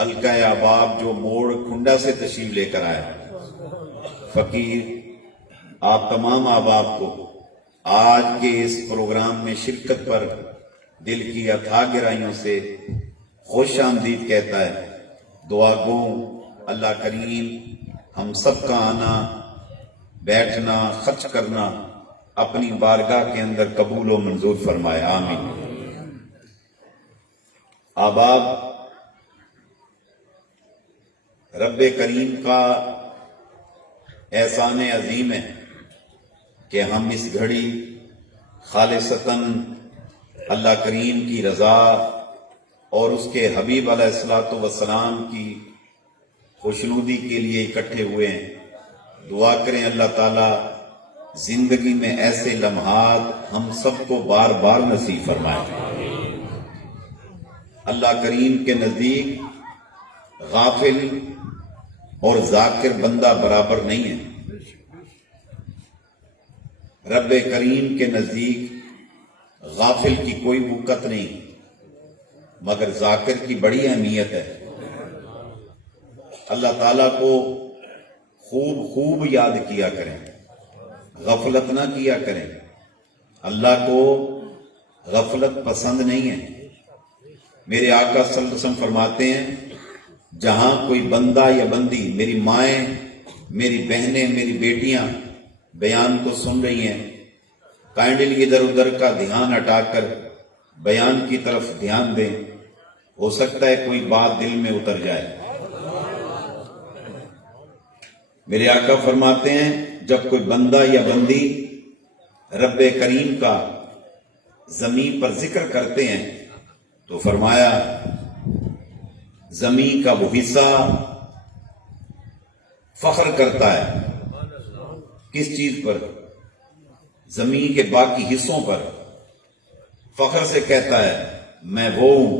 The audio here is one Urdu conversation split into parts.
حلقہ احباب جو موڑ کنڈا سے تشریف لے کر آیا، فقیر آپ تمام احباب کو آج کے اس پروگرام میں شرکت پر دل کی اتھاہ گہرائیوں سے خوش آمدید کہتا ہے۔ دعا گو اللہ کریم ہم سب کا آنا، بیٹھنا، خرچ کرنا اپنی بارگاہ کے اندر قبول و منظور فرمائے، آمین۔ احباب، رب کریم کا احسان عظیم ہے کہ ہم اس گھڑی خالصتاً اللہ کریم کی رضا اور اس کے حبیب علیہ الصلوۃ والسلام کی خوشنودی کے لیے اکٹھے ہوئے ہیں۔ دعا کریں اللہ تعالیٰ زندگی میں ایسے لمحات ہم سب کو بار بار نصیب فرمائے۔ اللہ کریم کے نزدیک غافل اور ذاکر بندہ برابر نہیں ہے۔ رب کریم کے نزدیک غافل کی کوئی وقت نہیں، مگر ذاکر کی بڑی اہمیت ہے۔ اللہ تعالیٰ کو خوب خوب یاد کیا کریں، غفلت نہ کیا کریں۔ اللہ کو غفلت پسند نہیں ہے۔ میرے آقا صلی اللہ علیہ وسلم فرماتے ہیں، جہاں کوئی بندہ یا بندی، میری مائیں، میری بہنیں، میری بیٹیاں بیان کو سن رہی ہیں، کائنڈلی ادھر ادھر کا دھیان ہٹا کر بیان کی طرف دھیان دیں، ہو سکتا ہے کوئی بات دل میں اتر جائے۔ میرے آقا فرماتے ہیں، جب کوئی بندہ یا بندی رب کریم کا زمین پر ذکر کرتے ہیں تو فرمایا زمین کا وہ حصہ فخر کرتا ہے۔ کس چیز پر؟ زمین کے باقی حصوں پر فخر سے کہتا ہے، میں وہ ہوں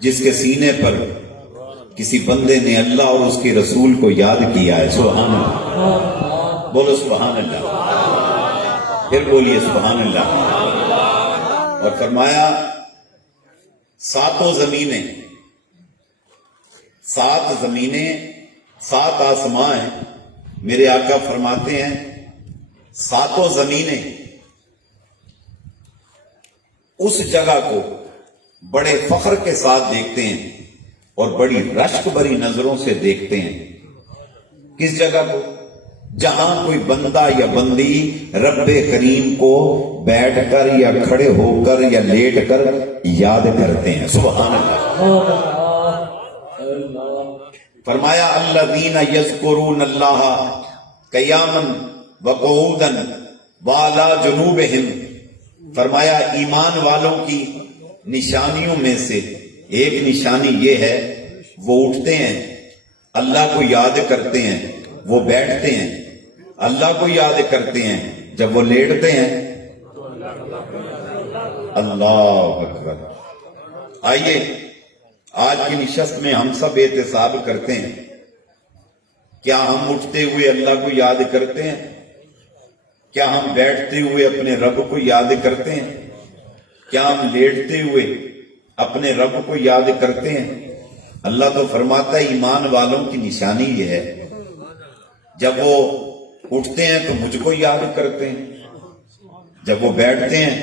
جس کے سینے پر کسی بندے نے اللہ اور اس کے رسول کو یاد کیا ہے۔ سبحان اللہ، بولو سبحان اللہ، پھر بولیے سبحان اللہ۔ اور فرمایا ساتوں زمینیں، سات آسماں ہیں۔ میرے آقا فرماتے ہیں ساتوں زمینیں اس جگہ کو بڑے فخر کے ساتھ دیکھتے ہیں اور بڑی رشک بھری نظروں سے دیکھتے ہیں۔ کس جگہ کو؟ جہاں کوئی بندہ یا بندی رب کریم کو بیٹھ کر یا کھڑے ہو کر یا لیٹ کر یاد کرتے ہیں۔ سبحان اللہ۔ فرمایا الذین یذکرون اللہ قیاما وقعودا وعلی جنوبہم، فرمایا ایمان والوں کی نشانیوں میں سے ایک نشانی یہ ہے، وہ اٹھتے ہیں، اللہ کو یاد کرتے ہیں، وہ بیٹھتے ہیں، اللہ کو یاد کرتے ہیں، جب وہ لیٹتے ہیں اللہ اکبر۔ آئیے آج کی نشست میں ہم سب احتساب کرتے ہیں، کیا ہم اٹھتے ہوئے اللہ کو یاد کرتے ہیں؟ کیا ہم بیٹھتے ہوئے اپنے رب کو یاد کرتے ہیں؟ کیا ہم لیٹتے ہوئے اپنے رب کو یاد کرتے ہیں؟ اللہ تو فرماتا ہے ایمان والوں کی نشانی یہ ہے، جب وہ اٹھتے ہیں تو مجھ کو یاد کرتے ہیں، جب وہ بیٹھتے ہیں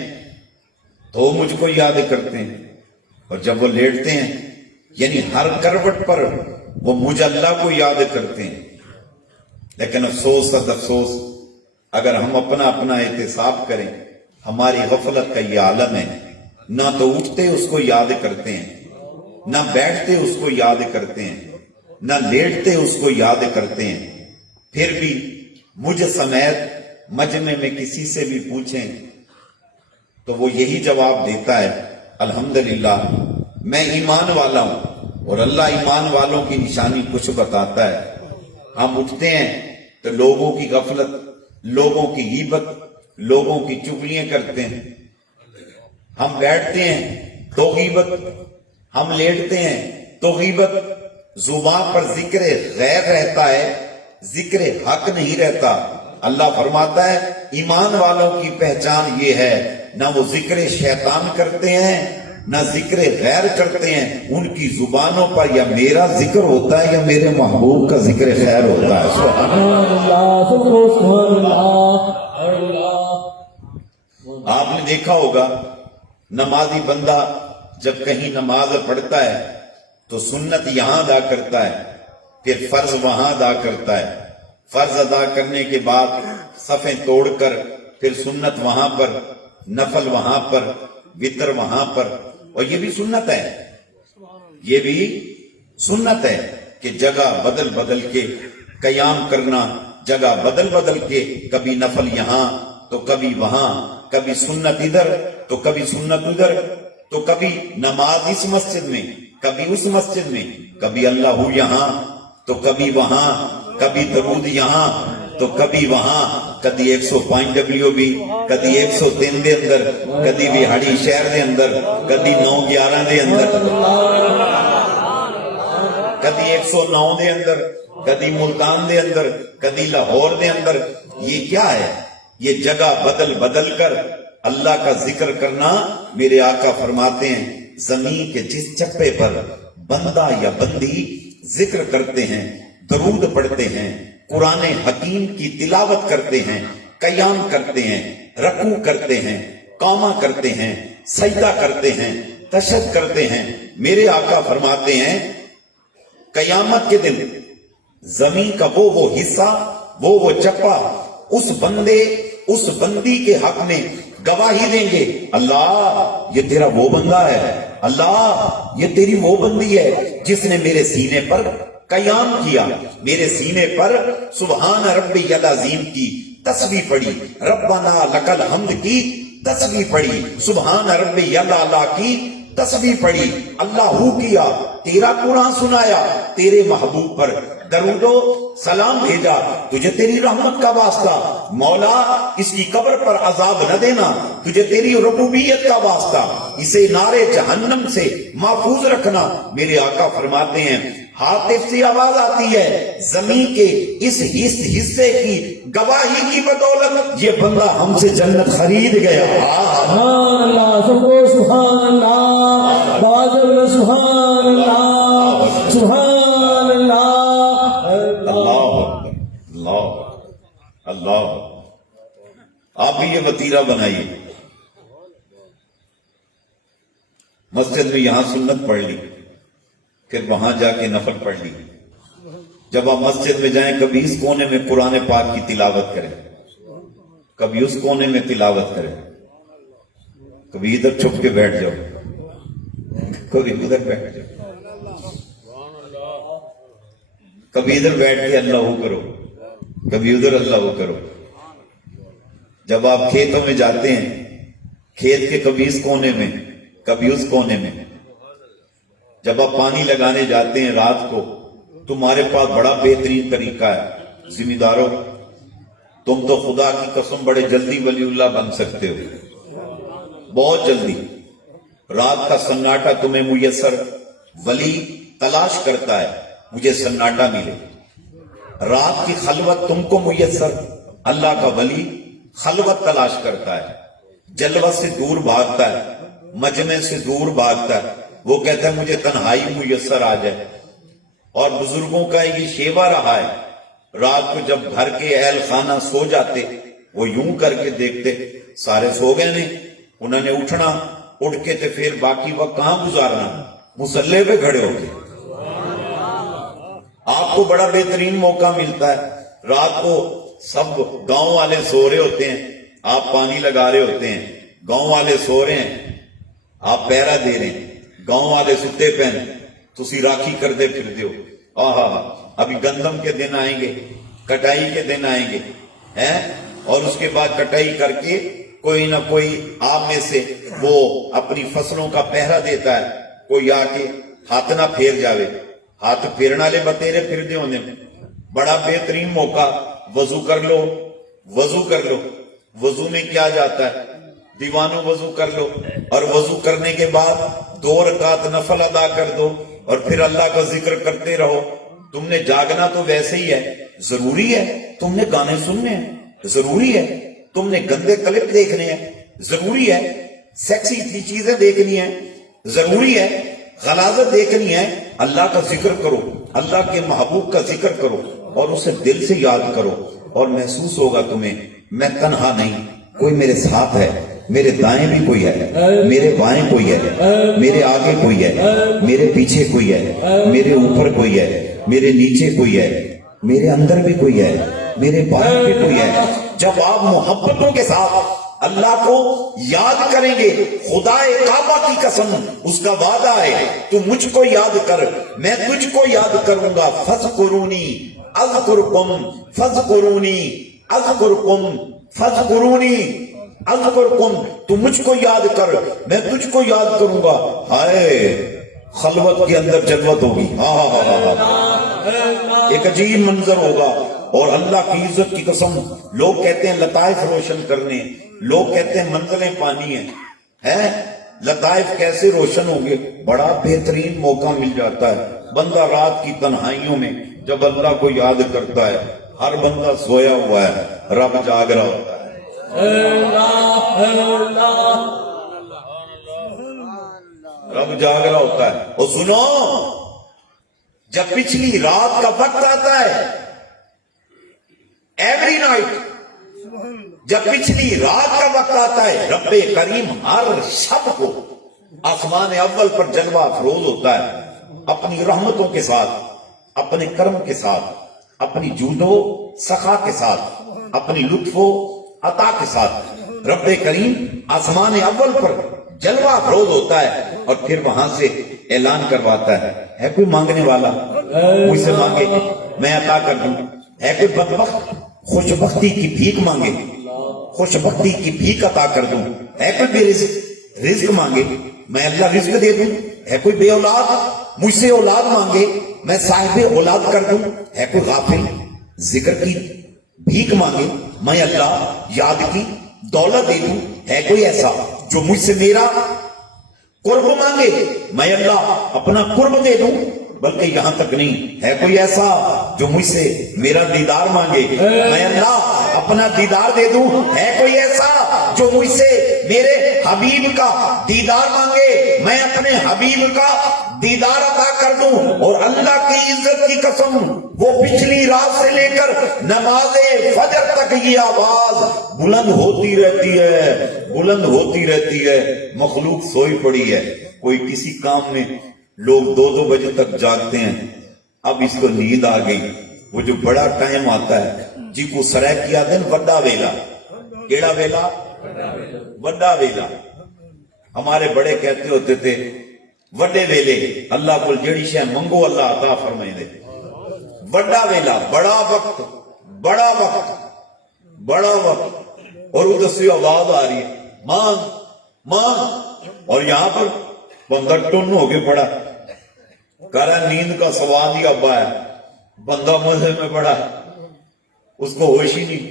تو مجھ کو یاد کرتے ہیں، اور جب وہ لیٹتے ہیں یعنی ہر کروٹ پر وہ مجھ اللہ کو یاد کرتے ہیں۔ لیکن افسوس افسوس، اگر ہم اپنا احتساب کریں، ہماری غفلت کا یہ عالم ہے، نہ تو اٹھتے اس کو یاد کرتے ہیں، نہ بیٹھتے اس کو یاد کرتے ہیں، نہ لیٹتے اس کو یاد کرتے ہیں۔ پھر بھی مجھ سمیت مجمع میں کسی سے بھی پوچھیں تو وہ یہی جواب دیتا ہے، الحمدللہ میں ایمان والا ہوں، اور اللہ ایمان والوں کی نشانی کچھ بتاتا ہے۔ ہم اٹھتے ہیں تو لوگوں کی غفلت، لوگوں کی غیبت، لوگوں کی چغلیاں کرتے ہیں، ہم بیٹھتے ہیں تو غیبت، ہم لیٹتے ہیں تو غیبت، زبان پر ذکر غیر رہتا ہے، ذکر حق نہیں رہتا۔ اللہ فرماتا ہے ایمان والوں کی پہچان یہ ہے، نہ وہ ذکر شیطان کرتے ہیں نہ ذکر غیر کرتے ہیں، ان کی زبانوں پر یا میرا ذکر ہوتا ہے یا میرے محبوب کا ذکر خیر ہوتا ہے. آپ نے دیکھا ہوگا نمازی بندہ جب کہیں نماز پڑھتا ہے تو سنت یہاں ادا کرتا ہے، پھر فرض وہاں ادا کرتا ہے، فرض ادا کرنے کے بعد صفیں توڑ کر پھر سنت وہاں پر، نفل وہاں پر، وتر وہاں پر. اور یہ بھی سنت ہے، یہ بھی سنت ہے کہ جگہ بدل بدل کے قیام کرنا، جگہ بدل بدل کے، کبھی نفل یہاں تو کبھی وہاں، کبھی سنت ادھر تو کبھی سنت ادھر، تو کبھی نماز اس مسجد میں، کبھی اس مسجد میں، کبھی اللہ یہاں تو کبھی وہاں، کبھی درود یہاں تو کبھی وہاں، کدی 105 بھی، کدی 103 دے اندر، کدی بہاڑی شہر دے اندر، کدی 911 دے اندر، کدی 109 دے اندر، کدی ملتان دے اندر، کدی لاہور دے اندر. یہ کیا ہے؟ یہ جگہ بدل بدل کر اللہ کا ذکر کرنا. میرے آقا فرماتے ہیں زمین کے جس چپے پر بندہ یا بندی ذکر کرتے ہیں، درود پڑھتے ہیں، قرآن حکیم کی تلاوت کرتے ہیں، قیام کرتے ہیں، رکوع کرتے ہیں، قامہ کرتے ہیں، سجدہ کرتے ہیں، تشہد کرتے ہیں، میرے آقا فرماتے ہیں قیامت کے دن زمین کا وہ حصہ، وہ چپا اس بندے اس بندی کے حق میں گواہی دیں گے، اللہ یہ تیرا وہ بندہ ہے، اللہ یہ تیری وہ بندی ہے جس نے میرے سینے پر قیام کیا، میرے سینے پر سبحان ربی العظیم کی تسبیح پڑھی، ربنا لکل حمد کی تسبیح پڑھی، سبحان ربی العلا کی تسبیح پڑھی، اللہ کیا، تیرا قرآن سنایا، تیرے محبوب پر درود و سلام بھیجا، تجھے تیری رحمت کا واسطہ، مولا اس کی قبر پر عذاب نہ دینا، تجھے تیری ربوبیت کا واسطہ، اسے نارے جہنم سے محفوظ رکھنا. میرے آقا فرماتے ہیں ہاتف سے آواز آتی ہے زمین کے اس حصے کی گواہی کی بدولت یہ بندہ ہم سے جنت خرید گیا. سبحان اللہ، سبحان اللہ، بازل سبحان اللہ، سبحان اللہ. اللہ اللہ اللہ. آپ بھی یہ وتیرہ بنائیے، مسجد میں یہاں سنت پڑھ لی، پھر وہاں جا کے نفل پڑھ لی. جب آپ مسجد میں جائیں کبھی اس کونے میں قرآن پاک کی تلاوت کریں، کبھی اس کونے میں تلاوت کریں، کبھی ادھر چھپ کے بیٹھ جاؤ، کبھی ادھر بیٹھ جاؤ، کبھی ادھر بیٹھ کے اللہ کرو، کبھی ادھر اللہ کرو. جب آپ کھیتوں میں جاتے ہیں، کھیت کے کبھی اس کونے میں کبھی اس کونے میں، جب آپ پانی لگانے جاتے ہیں رات کو، تمہارے پاس بڑا بہترین طریقہ ہے. ذمہ داروں تم تو خدا کی قسم بڑے جلدی ولی اللہ بن سکتے ہو، بہت جلدی. رات کا سناٹا تمہیں میسر، ولی تلاش کرتا ہے مجھے سناٹا ملے. رات کی خلوت تم کو میسر، اللہ کا ولی خلوت تلاش کرتا ہے، جلوت سے دور بھاگتا ہے، مجمع سے دور بھاگتا ہے. وہ کہتا ہے مجھے تنہائی میسر آ جائے. اور بزرگوں کا یہ شیوہ رہا ہے، رات کو جب گھر کے اہل خانہ سو جاتے وہ یوں کر کے دیکھتے سارے سو گئے نہیں، انہوں نے اٹھنا، اٹھ کے تو پھر باقی وقت کہاں گزارنا، مصلے پہ کھڑے ہو کے. آپ کو بڑا بہترین موقع ملتا ہے. رات کو سب گاؤں والے سو رہے ہوتے ہیں، آپ پانی لگا رہے ہوتے ہیں، گاؤں والے سو رہے ہیں، آپ پہرا دے رہے ہیں، گاؤں والے ستے پہن تسی راکھی کر دے پھر دیو. ابھی گندم کے دن آئیں گے، کٹائی کے دن آئیں گے ہیں، اور اس کے بعد کٹائی کر کے کوئی نہ کوئی آپ میں سے وہ اپنی فصلوں کا پہرا دیتا ہے، کوئی آ کے ہاتھ نہ پھیر جاوے، ہاتھ پھیرنا لے بتیرے پھر دے ہونے. بڑا بہترین موقع، وضو کر لو، وضو کر لو. وضو میں کیا جاتا ہے، دیوانوں وضو کر لو، اور وضو کرنے کے بعد 2 رکعت نفل ادا کر دو، اور پھر اللہ کا ذکر کرتے رہو. تم نے جاگنا تو ویسے ہی ہے، ضروری ہے. تم نے گانے سننے ہیں، ضروری ہے. تم نے گندے کلپ دیکھنے ہیں، ضروری ہے. سیکسی تھی چیزیں دیکھنی ہیں، ضروری ہے، غلاظت دیکھنی ہے، اللہ کا ذکر کرو، اللہ کے محبوب کا ذکر کرو اور اسے دل سے یاد کرو، اور محسوس ہوگا تمہیں میں تنہا نہیں، کوئی میرے ساتھ ہے، میرے دائیں بھی کوئی ہے، میرے بائیں کوئی ہے، میرے آگے کوئی ہے، میرے پیچھے کوئی ہے، میرے اوپر کوئی ہے، میرے نیچے کوئی ہے، میرے اندر بھی کوئی ہے، میرے باہر بھی کوئی ہے۔ جب آپ محبتوں کے ساتھ اللہ کو یاد کریں گے، خدا کعبہ کی قسم، اس کا وعدہ ہے تو مجھ کو یاد کر، میں تجھ کو یاد کروں گا، فذکرونی اذکرکم فذکرونی اذکرکم فذکرونی اذکرکم، تو مجھ کو یاد کر میں تجھ کو یاد کروں گا۔ ہائے خلوت کے اندر جلوت ہوگی، ایک عجیب منظر ہوگا، اور اللہ کی عزت کی قسم لوگ کہتے ہیں لطائف روشن کرنے، لوگ کہتے ہیں منزلیں پانی ہیں، لطائف کیسے روشن ہوں گے؟ بڑا بہترین موقع مل جاتا ہے، بندہ رات کی تنہائیوں میں جب اللہ کو یاد کرتا ہے، ہر بندہ سویا ہوا ہے، رب جاگ رہا ہوتا ہے۔ رب جاگ رہا ہوتا ہے۔ اور سنو، جب پچھلی رات کا وقت آتا ہے، ایوری نائٹ، جب پچھلی رات کا وقت آتا ہے، رب کریم ہر شب کو آسمان اول پر جلوہ افروز ہوتا ہے، اپنی رحمتوں کے ساتھ، اپنے کرم کے ساتھ، اپنی جود و سخا کے ساتھ، اپنی لطف و عطا کے ساتھ رب کریم آسمان اول پر جلوہ افروز ہوتا ہے، اور پھر وہاں سے اعلان کرواتا ہے کوئی مانگنے والا مجھ سے مانگے میں عطا کر دوں، ہے کوئی بدبخت خوش بختی کی بھیک مانگے خوش بختی کی بھیک عطا کر دوں، ہے کوئی بے رزق مانگے میں اللہ رزق دے دوں، ہے کوئی بے اولاد مجھ سے اولاد مانگے میں صاحب اولاد کر دوں، ہے کوئی غافل ذکر کی بھیک مانگے میں اللہ یاد کی دولت دے دوں، ہے کوئی ایسا جو مجھ سے میرا قرب مانگے میں اللہ اپنا قرب دے دوں، بلکہ یہاں تک نہیں، ہے کوئی ایسا جو مجھ سے میرا دیدار مانگے میں اللہ اپنا دیدار دے دوں، ہے کوئی ایسا جو مجھ سے میرے حبیب کا دیدار مانگے میں اپنے حبیب کا دیدار عطا کر دوں۔ اور اللہ کی عزت کی قسم وہ پچھلی رات سے لے کر نماز فجر تک یہ آواز بلند ہوتی رہتی ہے، بلند ہوتی رہتی ہے، مخلوق سوئی پڑی ہے، کوئی کسی کام میں، لوگ 2-2 بجے تک جاگتے ہیں، اب اس کو نیند آ گئی، وہ جو بڑا ٹائم آتا ہے جی کو سرائے کیا دن وڈا ویلا، کیڑا ویلا؟ وڈا ویلا۔ ہمارے بڑے کہتے ہوتے تھے وڈے ویلے اللہ کو جیڑی شے منگو اللہ عطا فرمائے دے، وڈا ویلا، بڑا وقت، بڑا وقت، بڑا وقت، اور ادھر سے آواز آ رہی ہے مانگ مانگ، اور یہاں پر بندہ ٹن ہو کے پڑا کہہ رہا نیند کا سواد ہی ابا ہے، بندہ مزے میں پڑا، اس کو ہوش ہی نہیں،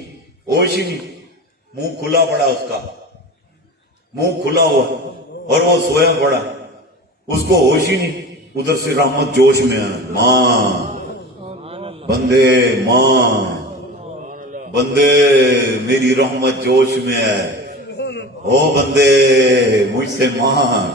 ہوش ہی نہیں، منہ کھلا پڑا، اس کا منہ کھلا ہوا اور وہ سویا پڑا، اس کو ہوش ہی نہیں، ادھر سے رحمت جوش میں ہے، ماں بندے، ماں بندے میری رحمت جوش میں ہے، او بندے مجھ سے مان،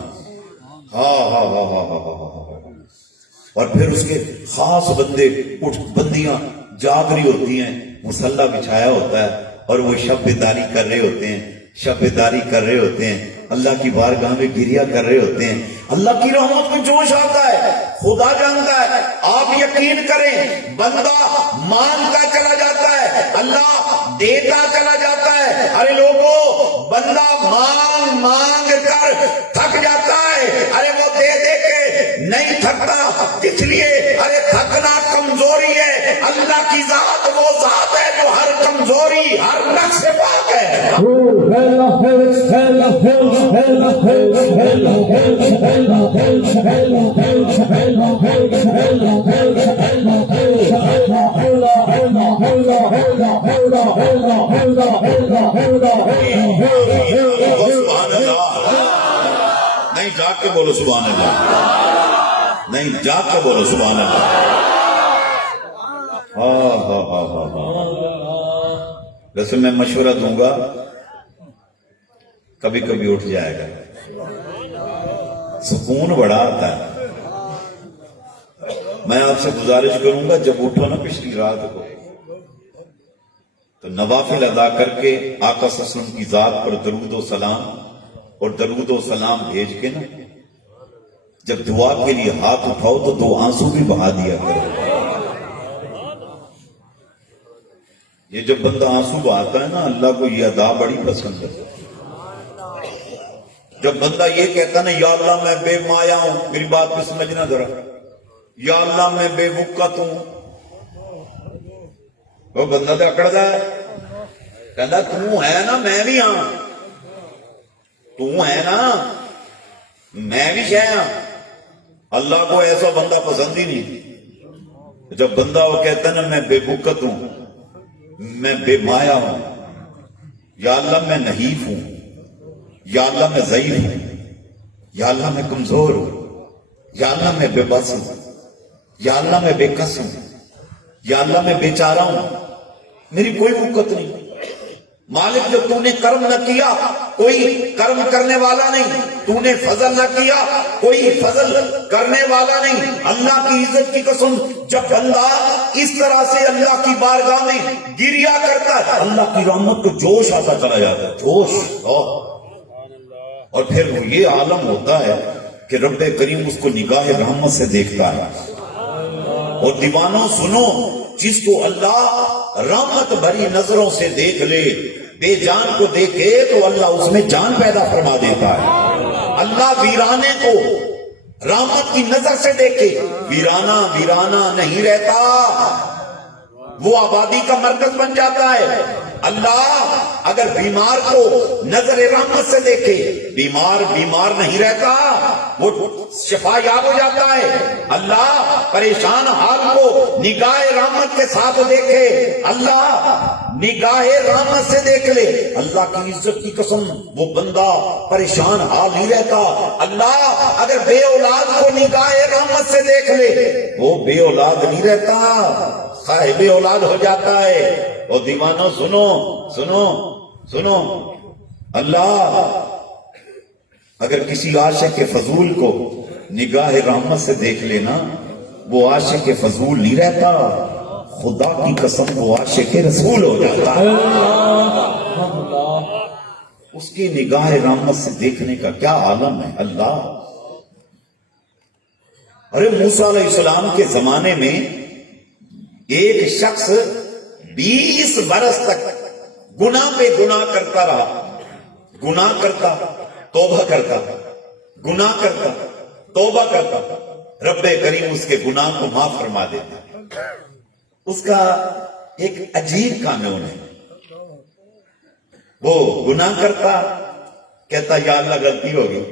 اور پھر اس کے خاص بندے اٹھ، بندیاں جاگ رہی ہوتی ہیں، مصلی بچھایا ہوتا ہے، اور وہ شب بیداری کر رہے ہوتے ہیں، شب بیداری کر رہے ہوتے ہیں، اللہ کی بارگاہ میں گریا کر رہے ہوتے ہیں، اللہ کی رحمت میں جوش آتا ہے، خدا جانتا ہے، آپ یقین کریں بندہ مانگتا چلا جاتا ہے، اللہ دیتا چلا جاتا ہے۔ ارے لوگوں، بندہ مانگ مانگ کر تھک جاتا ہے، ارے وہ دے دے کے نہیں تھکتا، اس لیے ارے تھکنا کمزوری ہے، اللہ کی ذات وہ ذات ہے جو ہر کمزوری ہر نقص سے پاک ہے۔ سبحان اللہ، نہیں جاگ کے بولو سبحان اللہ، نہیں جاگ کے بولو سبحان اللہ۔ ویسے میں مشورہ دوں گا، کبھی کبھی اٹھ جائے گا، سکون بڑا آتا ہے. میں آپ سے گزارش کروں گا جب اٹھو نا پچھلی رات کو تو نوافل ادا کر کے آقا صلی اللہ علیہ وسلم کی ذات پر درود و سلام اور درود و سلام بھیج کے نا جب دعا کے لیے ہاتھ اٹھاؤ تو 2 آنسو بھی بہا دیا کرو. یہ جب بندہ آنسو بہاتا ہے نا اللہ کو یہ ادا بڑی پسند ہے. جب بندہ یہ کہتا نا یا اللہ میں بے مایا ہوں, میری بات کو سمجھنا ذرا, یا اللہ میں بے وقت ہوں, وہ بندہ تو اکڑتا ہے, کہتا تو ہے نا میں بھی ہاں, تو ہے نا میں بھی شے ہاں. اللہ کو ایسا بندہ پسند ہی نہیں. جب بندہ وہ کہتا ہے نا میں بے وقت ہوں, میں بے مایا ہوں, یا اللہ میں نحیف ہوں, یا اللہ میں ضعیف ہوں, یا اللہ میں کمزور ہوں, یا اللہ میں بے بس ہوں, یا اللہ میں بے کس ہوں, یا اللہ میں بیچارہ ہوں, میری کوئی وقت نہیں. مالک جب تو نے کرم نہ کیا کوئی کرم کرنے والا نہیں, تو نے فضل نہ کیا کوئی فضل کرنے والا نہیں. اللہ کی عزت کی قسم جب بندہ اس طرح سے اللہ کی بارگاہ میں گریا کرتا ہے اللہ کی رحمت کو جوش آتا چلا جاتا ہے, جوش. اور پھر وہ یہ عالم ہوتا ہے کہ رب کریم اس کو نگاہ رحمت سے دیکھتا ہے. اور دیوانوں سنو, جس کو اللہ رحمت بھری نظروں سے دیکھ لے, بے جان کو دیکھے تو اللہ اس میں جان پیدا فرما دیتا ہے. اللہ ویرانے کو رحمت کی نظر سے دیکھے, ویرانہ ویرانہ نہیں رہتا, وہ آبادی کا مرکز بن جاتا ہے. اللہ اگر بیمار کو نظر رحمت سے دیکھے, بیمار بیمار نہیں رہتا, وہ شفا یاب ہو جاتا ہے. اللہ پریشان حال کو نگاہ رحمت کے ساتھ دیکھے, اللہ نگاہ رحمت سے دیکھ لے, اللہ کی عزت کی قسم وہ بندہ پریشان حال نہیں رہتا. اللہ اگر بے اولاد کو نگاہ رحمت سے دیکھ لے, وہ بے اولاد نہیں رہتا, صاحب اولاد ہو جاتا ہے. اور دیوانوں سنو سنو سنو, اللہ اگر کسی عاشق کے فضول کو نگاہ رحمت سے دیکھ لینا, وہ عاشق کے فضول نہیں رہتا, خدا کی قسم وہ عاشق رسول ہو جاتا ہے. اس کی نگاہ رحمت سے دیکھنے کا کیا عالم ہے. اللہ ارے موسیٰ علیہ السلام کے زمانے میں ایک شخص 20 برس تک گناہ پہ گناہ کرتا رہا, گناہ کرتا توبہ کرتا, گناہ کرتا توبہ کرتا, رب کریم اس کے گناہ کو معاف فرما دیتا. اس کا ایک عجیب قانون ہے, وہ گناہ کرتا کہتا یا اللہ غلطی ہوگی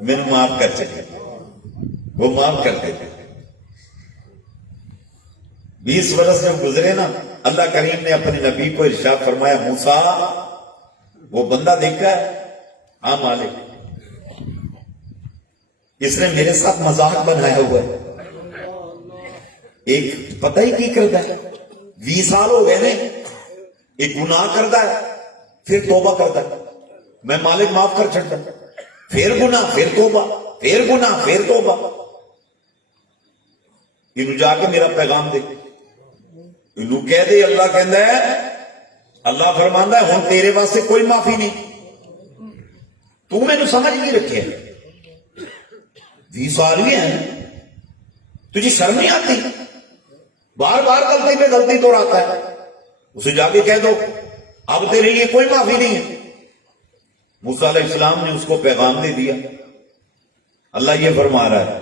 میں نے معاف کر چکے, وہ معاف کر دیتے. 20 برس جب گزرے نا, اللہ کریم نے اپنے نبی کو ارشاد فرمایا موسیٰ وہ بندہ دیکھا ہے, ہاں مالک, اس نے میرے ساتھ مذاق بنایا ہوا ہے, ایک پتہ ہی کی کرتا ہے, 20 سال ہو گئے نے, ایک گناہ کرتا ہے پھر توبہ کرتا ہے, میں مالک معاف کر چھڑتا, پھر گناہ پھر توبہ, پھر گناہ پھر توبہ. انہوں جا کے میرا پیغام دے, انہوں کہہ دے اللہ کہندا ہے, اللہ فرماندا ہے ہن تیرے واسطے کوئی معافی نہیں, تو میں نے سمجھ نہیں رکھے. 20 سال بھی ہیں, تجھے شرم نہیں آتی, بار بار غلطی پہ غلطی تو آتا ہے, اسے جا کے کہہ دو اب تیرے لیے کوئی معافی نہیں ہے. موسیٰ علیہ السلام نے اس کو پیغام دے دیا. اللہ یہ فرما رہا ہے,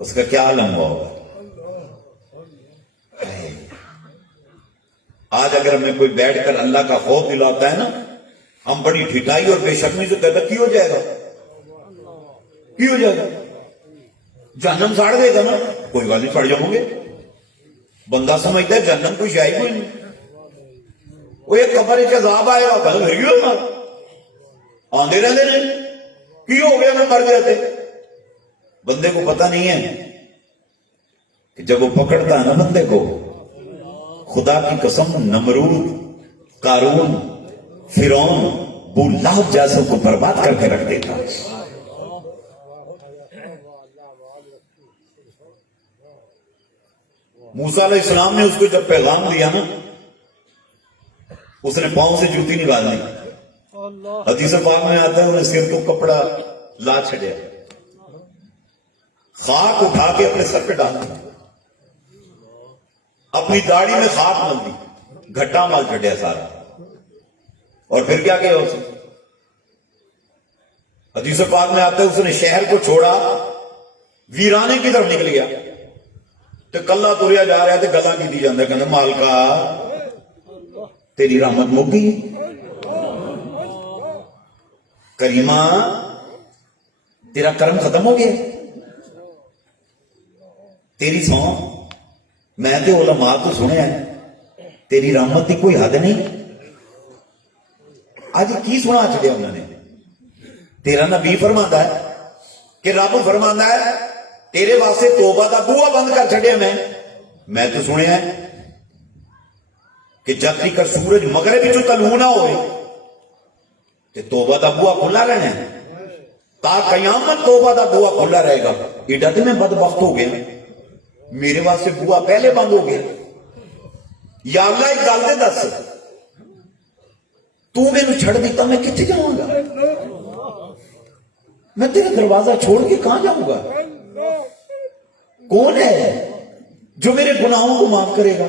اس کا کیا عالم ہوا ہوگا. آج اگر ہمیں کوئی بیٹھ کر اللہ کا خوف دلاتا ہے نا, ہم بڑی ٹھٹائی اور بے شرمی سے کہتے کی ہو جائے گا, کی ہو جائے گا, جہنم ساڑ دے گا نا, کوئی بات نہیں سڑ جاؤں گے. بندہ سمجھتا ہے جہنم کوئی شاید کوئی نہیں, وہ ایک قبر ایک عذاب آئے گا کل بھر گیا آندے رہتے ہیں, کی ہو گیا میں مر گئے تھے. بندے کو پتہ نہیں ہے کہ جب وہ پکڑتا ہے نا بندے کو, خدا کی قسم نمرود, قارون, فرعون, ابو لہب جیسے کو برباد کر کے رکھ دیتا. موسیٰ علیہ السلام نے اس کو جب پیغام دیا نا، اس نے پاؤں سے جوتی نکال دی. حدیث پاک میں آتا ہے انہیں سر کو کپڑا لا چھڑیا، خاک اٹھا کے اپنے سر پہ ڈال دی، اپنی داڑھی میں خاک مل دی، گھٹا مال چھڑیا سارا. اور پھر کیا کیا اس نے؟ حدیث پاک میں آتا ہے اس نے شہر کو چھوڑا، ویرانے کی طرف نکل گیا، تو کلا تریا جا رہا ہے تو گلا کی دی جاندہ ہے، کہنا مالکا تیری رحمت مک گئی، کریمہ تیرا کرم ختم ہو گیا، تیری سو میں تے علماء تو سنے ہیں تیری رحمت کی کوئی حد نہیں. آج کی سنا چڑیا انہوں نے؟ تیرا نبی فرماتا ہے کہ رب فرماتا ہے تیرے واسطے توبہ دا بوا بند کر چھڑیا میں تو سنیا ہے کہ جب تک سورج مغرب وچوں طلوع نہ ہوئے تے توبہ دا بوا کھلا رہنا ہے، تا قیامت توبہ دا بوا کھلا رہے گا. ایڈا تے میں بدبخت ہو گیا، میرے واسطے بوا پہلے بند ہو گیا. یا اللہ ایک گل دے دس، تو مینوں چھڑ دیتا میں کتنے جاؤں گا؟ میں تیرا دروازہ چھوڑ کے کہاں جاؤں گا؟ کون ہے جو میرے گناہوں کو معاف کرے گا؟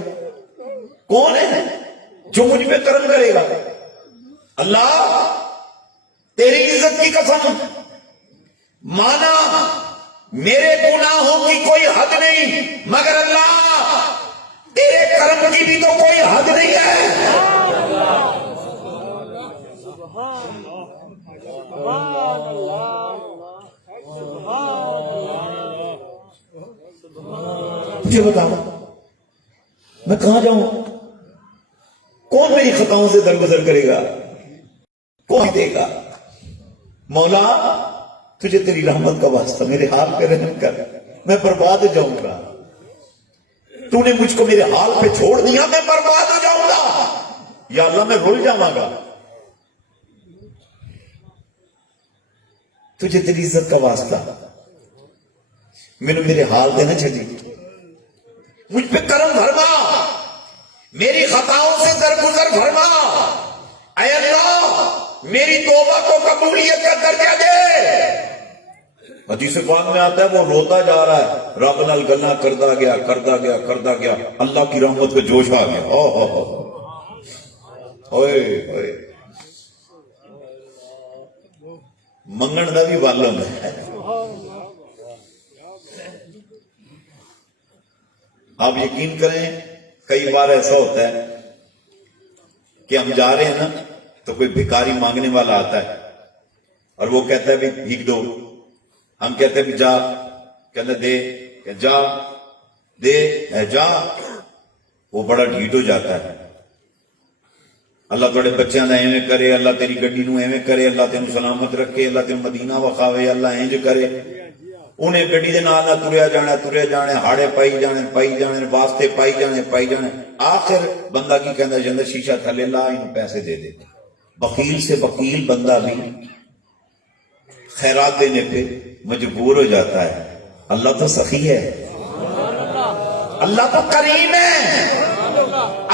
کون ہے جو مجھ پہ کرم کرے گا؟ اللہ تیری عزت کی قسم مانا میرے گناہوں کی کوئی حد نہیں، مگر اللہ تیرے کرم کی بھی تو کوئی حد نہیں ہے. مجھے بتاؤ میں کہاں جاؤں؟ کون میری خطاؤں سے درگزر کرے گا؟ کون دے گا؟ مولا تجھے تیری رحمت کا واسطہ میرے حال پہ رحم کر، میں برباد ہو جاؤں گا. تو نے مجھ کو میرے حال پہ چھوڑ دیا، میں برباد ہو جاؤں گا. یا اللہ میں رول جاؤں گا. تجھے تیری عزت کا واسطہ میں میرے حال دے نہ چھڑی، مجھ پہ کرم فرما، میری خطاؤں سے درگزر فرما. اے اللہ میری توبہ کو قبولیت کا درجہ دے. حدیث پاک میں آتا ہے وہ روتا جا رہا ہے، رب نال گلاں کردا گیا کردا گیا کردا گیا، اللہ کی رحمت کا جوش آ گیا. اوئے اوئے منگن دا بھی والم ہے. آپ یقین کریں کئی بار ایسا ہوتا ہے کہ ہم جا رہے ہیں نا تو کوئی بھکاری مانگنے والا آتا ہے اور وہ کہتا ہے بھی بھیک دو. ہم کہتے ہیں بھی جا، کہنا دے، کہ جا دے اے جا. وہ بڑا ڈھیٹ ہو جاتا ہے. اللہ تھوڑے بچیاں دا ایویں کرے، اللہ تیری گڈی نو ایویں کرے، اللہ تینوں سلامت رکھے، اللہ تینوں مدینہ وکھاوے، اللہ انج کرے. انہیں گڈی دے نال تریا جانے ہاڑے پائی جانے واسطے پائی جانے. آخر بندہ کی کہندا جندا شیشہ تھلے لا انہوں پیسے دے دے. بخیل سے بخیل بندہ بھی خیرات دینے پہ مجبور ہو جاتا ہے. اللہ تو سخی ہے، اللہ تو کریم ہے،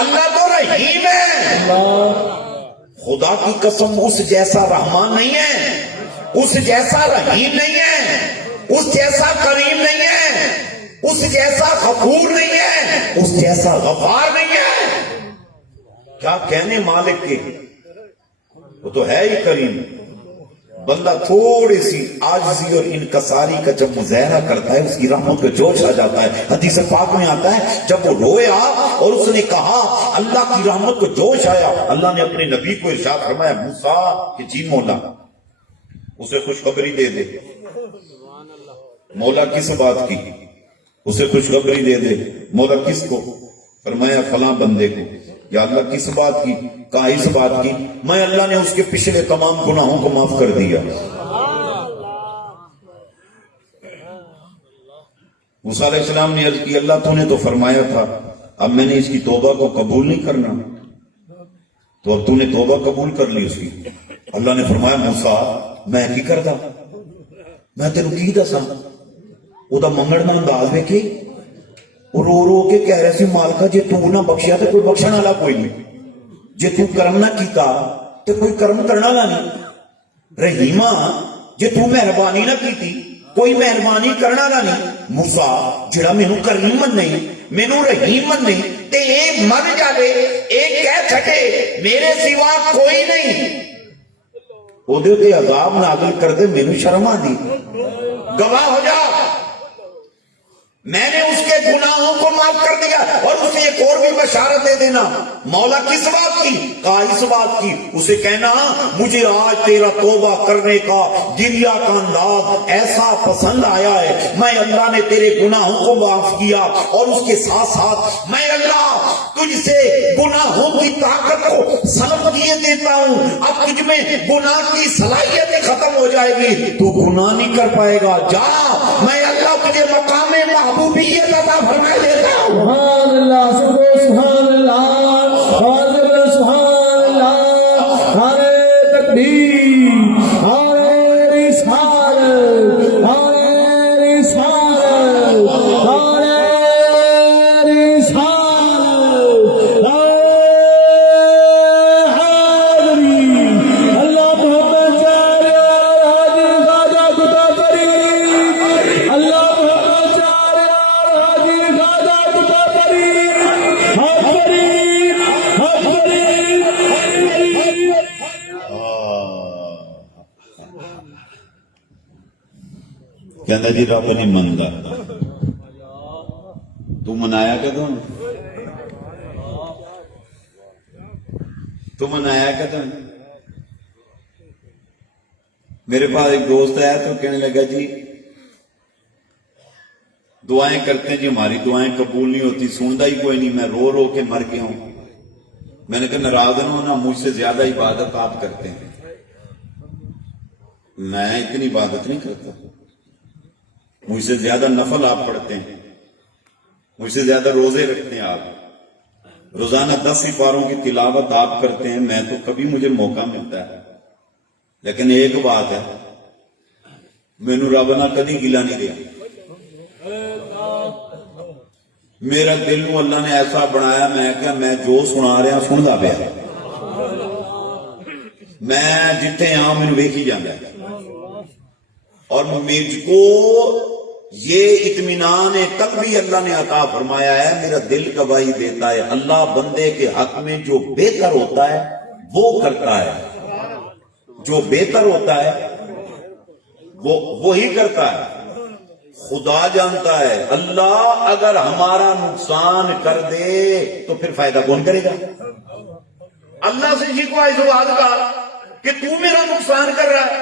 اللہ تو رحیم ہے. خدا کی قسم اس جیسا رحمان نہیں ہے، اس جیسا رحیم نہیں ہے، اس جیسا کریم نہیں ہے، اس جیسا غفور نہیں ہے، اس جیسا غفار نہیں ہے. کیا کہنے مالک کے، وہ تو ہے ہی کریم. بندہ تھوڑی سی عاجزی اور انکساری کا جب مظاہرہ کرتا ہے اس کی رحمت کا جوش آ جاتا ہے. حدیث پاک میں آتا ہے جب وہ رویا اور اس نے کہا اللہ کی رحمت کو جوش آیا، اللہ نے اپنے نبی کو ارشاد فرمایا موسیٰ کہ جی مولا اسے خوشخبری دے دے. مولا کس بات کی؟ اسے خوشخبری دے دے. مولا کس کو؟ فرمایا فلاں بندے کو. یا اللہ کس بات کی؟ کہا اس بات کی میں اللہ نے اس کے پچھلے تمام گناہوں کو معاف کر دیا. موسیٰ علیہ السلام نے عرض کی اللہ تو نے تو فرمایا تھا اب میں نے اس کی توبہ کو قبول نہیں کرنا، تو اب تو نے توبہ قبول کر لی اس کی. اللہ نے فرمایا موسیٰ میں کی کرتا، میں تینوں کی دساں، وہ دا منگڑ دا انداز ویکھی، رو رو کے کہہ رہے سی مالکا جے تو نہ بخشیا تو کوئی بخشن والا کوئی نہیں، جے تو کرم نہ کیتا تو کوئی کرم کرنا والا نہیں، رحیمہ جے تو مہربانی نہ کیتی کوئی مہربانی کرنا والا نہیں، موسیٰ جڑا مینوں کریم من نہیں مینوں رحیم من نہیں تے اے مر جاوے اے کہہ چھٹے میرے سوا کوئی نہیں، او دے تے عذاب نازل کر دے، مینوں شرم آندی، گواہ ہو جا میں نے اس کے گناہوں کو معاف کر دیا، اور اسے ایک اور بھی بشارت دے دینا، مولا کس بات کی؟ کہا اس بات کی، اسے کہنا مجھے آج تیرا توبہ کرنے کا گریہ کا انداز ایسا پسند آیا ہے، میں اللہ نے تیرے گناہوں کو معاف کیا، اور اس کے ساتھ ساتھ میں اللہ تجھ سے گناہوں کی طاقت کو سلب کیے دیتا ہوں، اب تجھ میں گناہ کی صلاحیت ختم ہو جائے گی، تو گناہ نہیں کر پائے گا، جا میں اللہ تجھے مقام محبوبیت عطا فرما دیتا ہوں۔ سبحان اللہ، سب کو سبحان اللہ، سبحان اللہ، نعرہ تکبیر، نعرہ رسالت، نعرہ رسالت، نعرہ رسالت، نعرہ حیدری، اللہ محمد چارے حاجی خواجہ کتا فرید، اللہ محمد چارے حاجی خواجہ کتا فرید، حق فرید، حق فرید، حق فرید۔ کہنا جی رب نہیں منتا، تو منایا کدوں؟ تو منایا کدوں؟ میرے پاس ایک دوست آیا تو کہنے لگا جی دعائیں کرتے ہیں جی ہماری دعائیں قبول نہیں ہوتی، سنتا ہی کوئی نہیں، میں رو رو کے مر گیا ہوں۔ میں نے کہا ناراض نہ ہونا، مجھ سے زیادہ عبادت آپ کرتے ہیں، میں اتنی عبادت نہیں کرتا، مجھ سے زیادہ نفل آپ پڑھتے ہیں، مجھ سے زیادہ روزے رکھتے ہیں، آپ روزانہ 10 سپاروں کی تلاوت آپ کرتے ہیں، میں تو کبھی مجھے موقع ملتا ہے، لیکن ایک بات ہے مینوں رب نہ کدی گلا نہیں دیا، میرا دل نو اللہ نے ایسا بنایا، میں جو سنا رہا سندا پیا، میں جتنے ہاں مینوں ویکھی جاندا ہے، اور مجھ کو یہ اطمینان قلبی اللہ نے عطا فرمایا ہے، میرا دل گواہی دیتا ہے، اللہ بندے کے حق میں جو بہتر ہوتا ہے وہ کرتا ہے، جو بہتر ہوتا ہے وہی کرتا ہے، خدا جانتا ہے، اللہ اگر ہمارا نقصان کر دے تو پھر فائدہ کون کرے گا؟ اللہ سے شکوہ اس بات کا کہ تو میرا نقصان کر رہا ہے،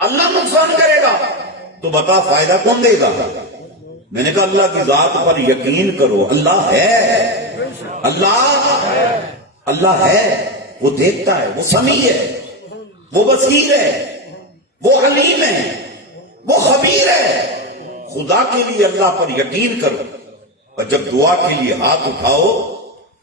اللہ نقصان کرے گا تو بتا فائدہ کون دے گا؟ میں نے کہا اللہ کی ذات پر یقین کرو، اللہ ہے، اللہ ہے، وہ دیکھتا ہے، وہ سمیع ہے، وہ بصیر ہے، وہ علیم ہے، وہ خبیر ہے، خدا کے لیے اللہ پر یقین کرو، اور جب دعا کے لیے ہاتھ اٹھاؤ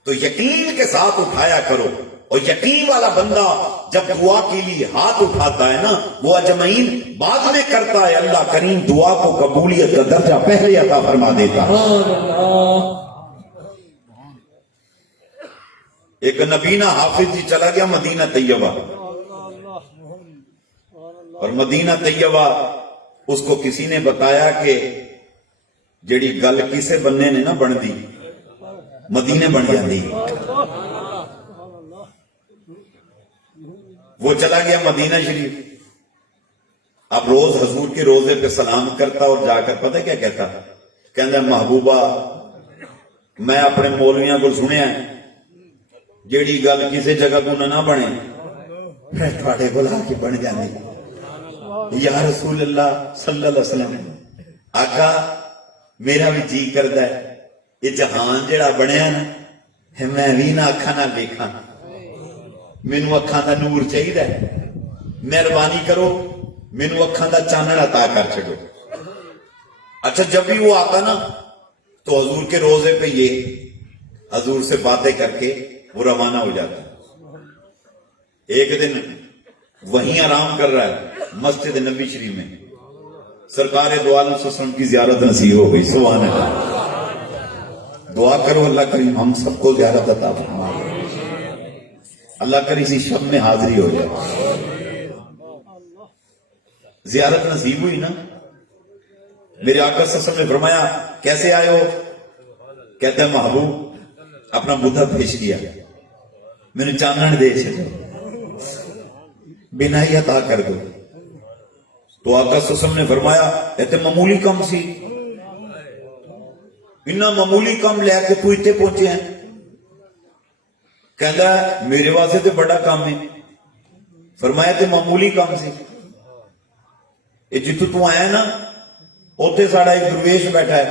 تو یقین کے ساتھ اٹھایا کرو، اور یقین والا بندہ جب دعا کے لیے ہاتھ اٹھاتا ہے نا وہ اجمعین بعد میں کرتا ہے، اللہ کریم دعا کو قبولیت کا درجہ پہلے عطا فرما دیتا ہے۔ ایک نبینا حافظ جی چلا گیا مدینہ طیبہ، اور مدینہ طیبہ اس کو کسی نے بتایا کہ جڑی گل کسے بننے نے نہ بن دی مدینے بن جاندی، وہ چلا گیا مدینہ شریف، اب روز حضور کے روزے پہ سلام کرتا اور جا کر پتہ کیا کہتا، کہندا محبوبہ میں اپنے مولویاں کو سنیا ہے جیڑی گل کسی جگہ کو نہ بنے پھر تھوڑے بلا کے بن جاندی، یا رسول اللہ صلی اللہ علیہ وسلم آقا میرا بھی جی کردا ہے یہ جہان جڑا بنیا نا میں بھی نہ اکھاں نہ دیکھاں، مینوں اکھاں دا نور چاہیے، مہربانی کرو مینوں اکھاں دا چانن عطا کر چھڑو۔ اچھا جب بھی وہ آتا نا تو حضور کے روزے پہ یہ حضور سے باتیں کر کے وہ روانہ ہو جاتا۔ ایک دن وہیں آرام کر رہا ہے مسجد نبی شریف میں، سرکار دو عالم صلی اللہ علیہ وسلم کی زیارت نصیب ہو گئی، سبحان اللہ۔ دعا کرو اللہ کریم ہم سب کو زیارت عطا فرمائے، اللہ کریم اسی شب میں حاضری ہو جائے۔ زیارت نصیب ہوئی نا، میرے آقا صلی اللہ علیہ وسلم نے فرمایا کیسے آئے ہو؟ کہتے ہیں محبوب اپنا بودھا پیش کیا، میں نے چانن دے چھے بنا ہی عطا کر دو۔ تو آقا صلی اللہ علیہ وسلم نے فرمایا کہتے معمولی کم سی، اتنا معمولی کم لے کے تو اتنے پہنچے ہیں؟ کہتا ہے میرے واسطے تو بڑا کام ہے۔ فرمایا تے معمولی کام سی، یہ جتوں تو آیا نا اوتے ساڑا ایک درویش بیٹھا ہے،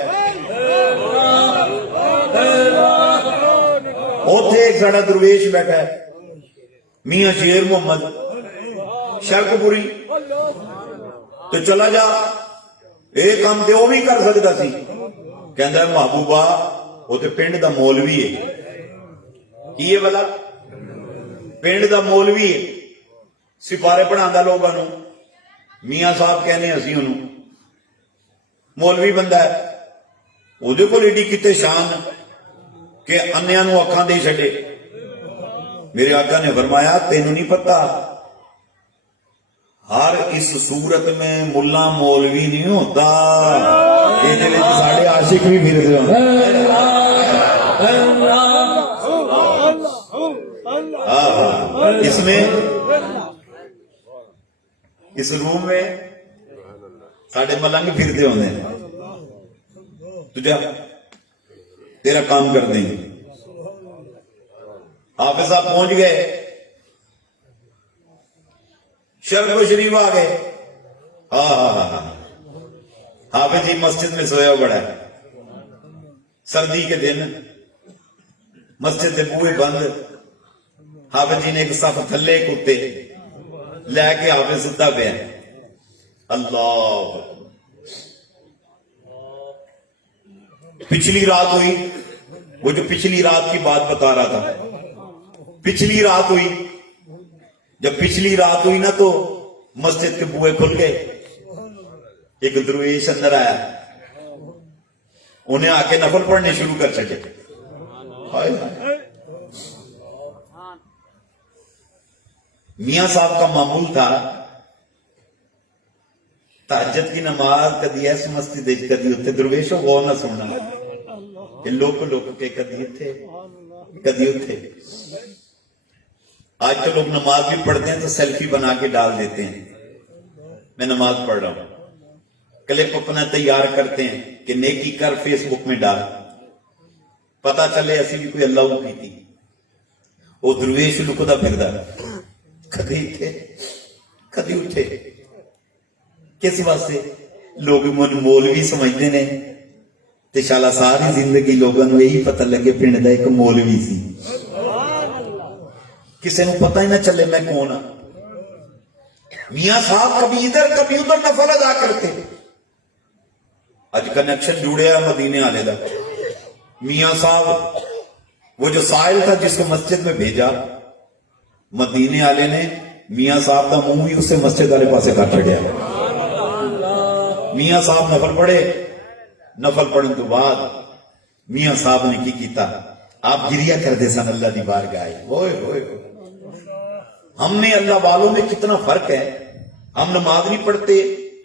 اوتے ایک ساڑا درویش بیٹھا ہے میاں شیر محمد شرک پوری، تو چلا جا ایک کام تے وہ بھی کر سکتا سی۔ کہندا ہے محبوبہ وہ تے پنڈ دا مولوی ہے، کی ہے بلا؟ پنڈ دا مولوی ہے، سپارے پڑھاندا لوگاں نوں، میاں صاحب کہنے اسی انہوں، مولوی بندہ ہے، وہ دے کول ایڈی کتے شان کہ انیاں نوں اکھاں دے چھڈے۔ میرے آقا نے فرمایا تینوں نہیں پتا ہر اس صورت میں ملا مولوی نہیں ہوتا، یہ دل وچ ساڈے عاشق بھی پھردے ہون۔ اس میں اس روم میں ساڑھے ملنگ پھرتے ہونے تجھا تیرا کام کر دیں گے۔ حافظ صاحب پہنچ گئے، شرف شریف آ گئے، حافظ جی مسجد میں سویا پڑا ہے، سردی کے دن مسجد کے بوئے بند، حافظ جی نے ایک صف تھلے کتے لے کے حافظ ستا پہ اللہ۔ پچھلی رات ہوئی، وہ جو پچھلی رات کی بات بتا رہا تھا، پچھلی رات ہوئی، جب پچھلی رات ہوئی نا تو مسجد کے بوئے کھل گئے، ایک درویش اندر آیا، انہیں آ کے نفل پڑھنے شروع کر سکے۔ میاں صاحب کا معمول تھا تہجد کی نماز کدی ایس مسجد کدی اتنے درویشوں غور نہ سننا، لوک لوک کے کدی اتنے کدی اتنے۔ آج تو لوگ نماز بھی پڑھتے ہیں تو سیلفی بنا کے ڈال دیتے ہیں، میں نماز پڑھ رہا ہوں، کلپ اپنا تیار کرتے ہیں کہ نیکی کر فیس بک میں ڈال، پتا چلے ایسی بھی کوئی اللہ کی تھی۔ وہ درویش لکدا پھردا کدی اٹھے کدی اٹھے، کس واسطے؟ لوگ من مولوی سمجھتے ہیں تے شالا ساری زندگی لوگوں نے یہی پتہ لگے پنڈ دا ایک مولوی سی، کسی نے پتہ ہی نہ چلے میں کون ہوں۔ میاں صاحب کبھی ادھر کبھی ادھر نفل ادا کرتے، اج کنیکشن جڑیا مدینے والے دا۔ میاں صاحب وہ جو سائل تھا جس کو مسجد میں بھیجا، مدینے والے نے میاں صاحب کا منہ ہی اسے مسجد والے پاسے کر چڑیا۔ میاں صاحب نفل پڑھے، نفل پڑھنے تو بعد میاں صاحب نے کی کیتا، آپ گریا کرتے سن اللہ دی بارگاہ، ہوئے ہوئے ہوئے۔ ہم میں اللہ والوں میں کتنا فرق ہے، ہم نماز نہیں پڑھتے،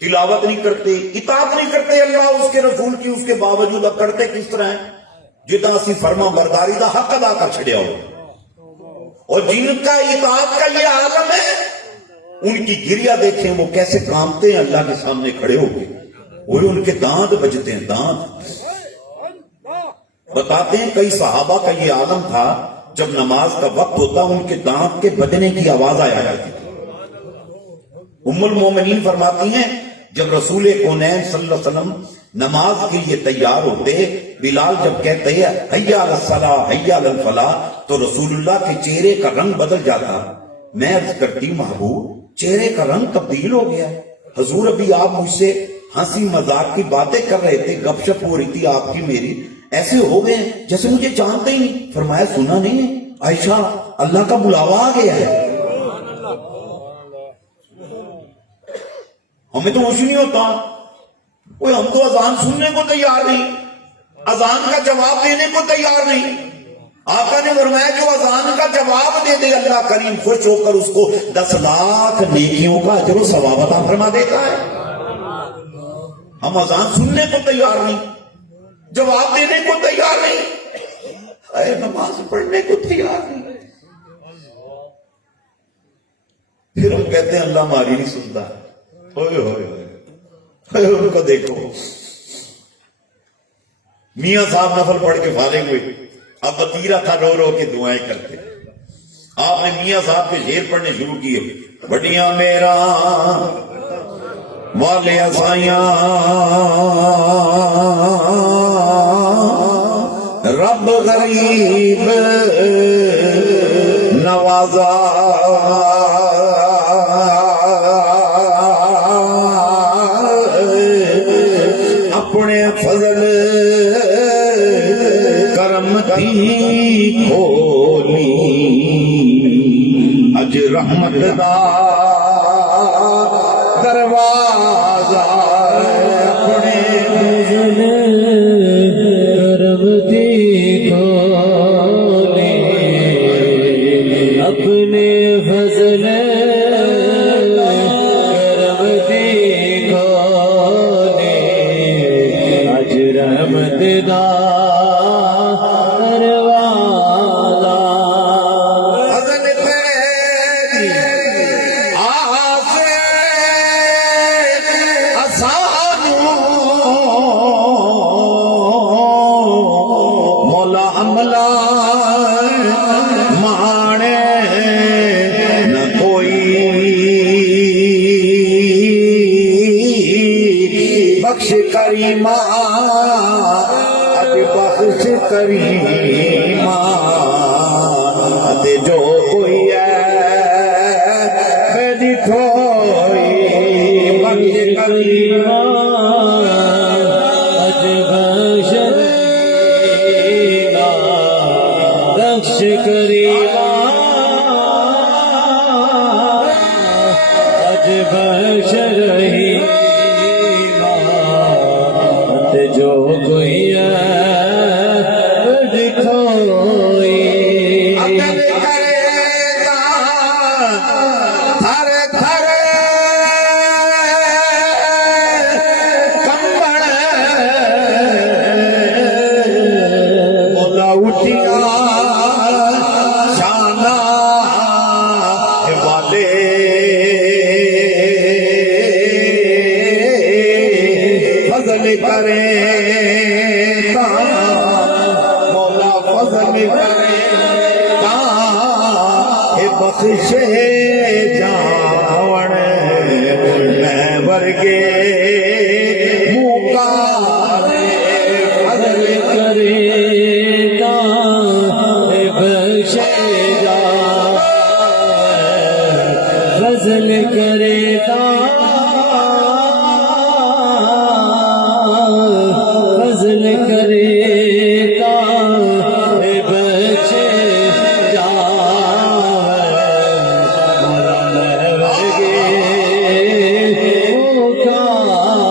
تلاوت نہیں کرتے، اطاعت نہیں کرتے اللہ اس کے رسول کی، اس کے باوجود اب کرتے کس طرح ہیں جتنا اسی فرما برداری دا حق ادا کر چھڑیا ہو۔ اور جن کا اطاعت کا یہ عالم ہے ان کی گریا دیکھیں وہ کیسے کامتے ہیں اللہ کے سامنے کھڑے ہو گئے، وہ ان کے دانت بجتے ہیں، دانت۔ بتاتے ہیں کئی صحابہ کا یہ عالم تھا جب نماز کا وقت ہوتا ان کے دانت کے بجنے کی آواز آیا کرتی تھی۔ ام المومنین فرماتی ہیں جب رسول کونین صلی اللہ علیہ وسلم نماز کے لیے تیار ہوتے، بلال جب کہتے ہیں حیا علی الصلاۃ حیا علی الفلاح تو رسول اللہ کے چہرے کا رنگ بدل جاتا۔ میں عرض کرتی محبوب چہرے کا رنگ تبدیل ہو گیا، حضور ابھی آپ مجھ سے ہنسی مذاق کی باتیں کر رہے تھے، گپ شپ ہو رہی تھی آپ کی میری، ایسے ہو گئے جیسے مجھے جانتے ہی نہیں۔ فرمایا سنا نہیں ہے عائشہ اللہ کا بلاوا آ گیا ہے۔ ہمیں تو ہوش نہیں ہوتا، کوئی ہم تو اذان سننے کو تیار نہیں، اذان کا جواب دینے کو تیار نہیں. آقا نے فرمایا جو اذان کا جواب دے دے اللہ کریم خوش ہو کر اس کو 10 لاکھ نیکیوں کا اجر و ثواب عطا فرما دیتا ہے. ہم اذان سننے کو تیار نہیں, جواب دینے کو تیار نہیں, اے نماز پڑھنے کو تیار نہیں. پھر ہم کہتے ہیں اللہ ہماری نہیں سنتا. ہوئے ہوئے ہوئے ان کو دیکھو, میاں صاحب نفل پڑھ کے فارغ ہوئے, اب وطیرہ تھا, رو رو کے دعائیں کرتے. آپ نے میاں صاحب کے شعر پڑھنے شروع کیے, بڑیاں میرا والے اسائیاں رب غریب نوازا, اپنے فضل کرم دی کھولی, اج رحمت دا دروازہ, اپنے فضل کرم دی کھولی, اپنے فضل کرم دی کھولی, اج رحمت دا دروازہ. فضل تیری آسے اسانو مولا عملہ مانے نہ کوئی, بخش کریمہ اج بخش کریمہ, تے جو کوئی ہے میری ٹھوئی, بخش کریمہ اج بخش کریمہ, بخش کریمہ اج بخش رحیمہ, تے جو کوئی ہے دکھوئی. عدل کرے گا تھر تھر کمبڑ, مولا اٹھیا شانہ والے, فضل کرے تا مولا فضل کرے تا, اے بخشے جاون میں ورگے مکالے, فضل کرے تا بخش جا, فضل کرے تا فضل کرے تا بخش جا, مرا میں ورگے مکالے.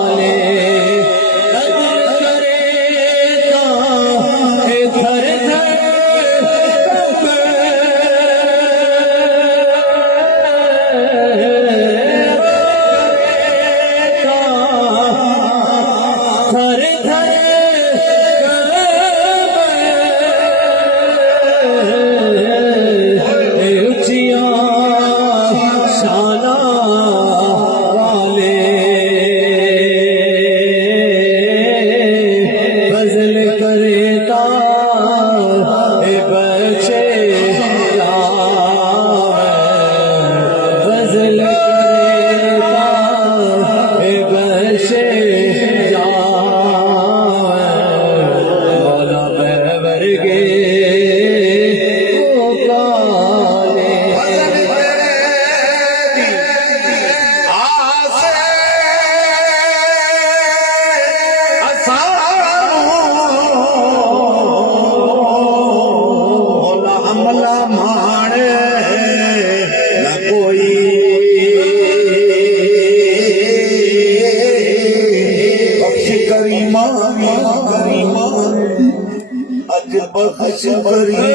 اج بخش کریم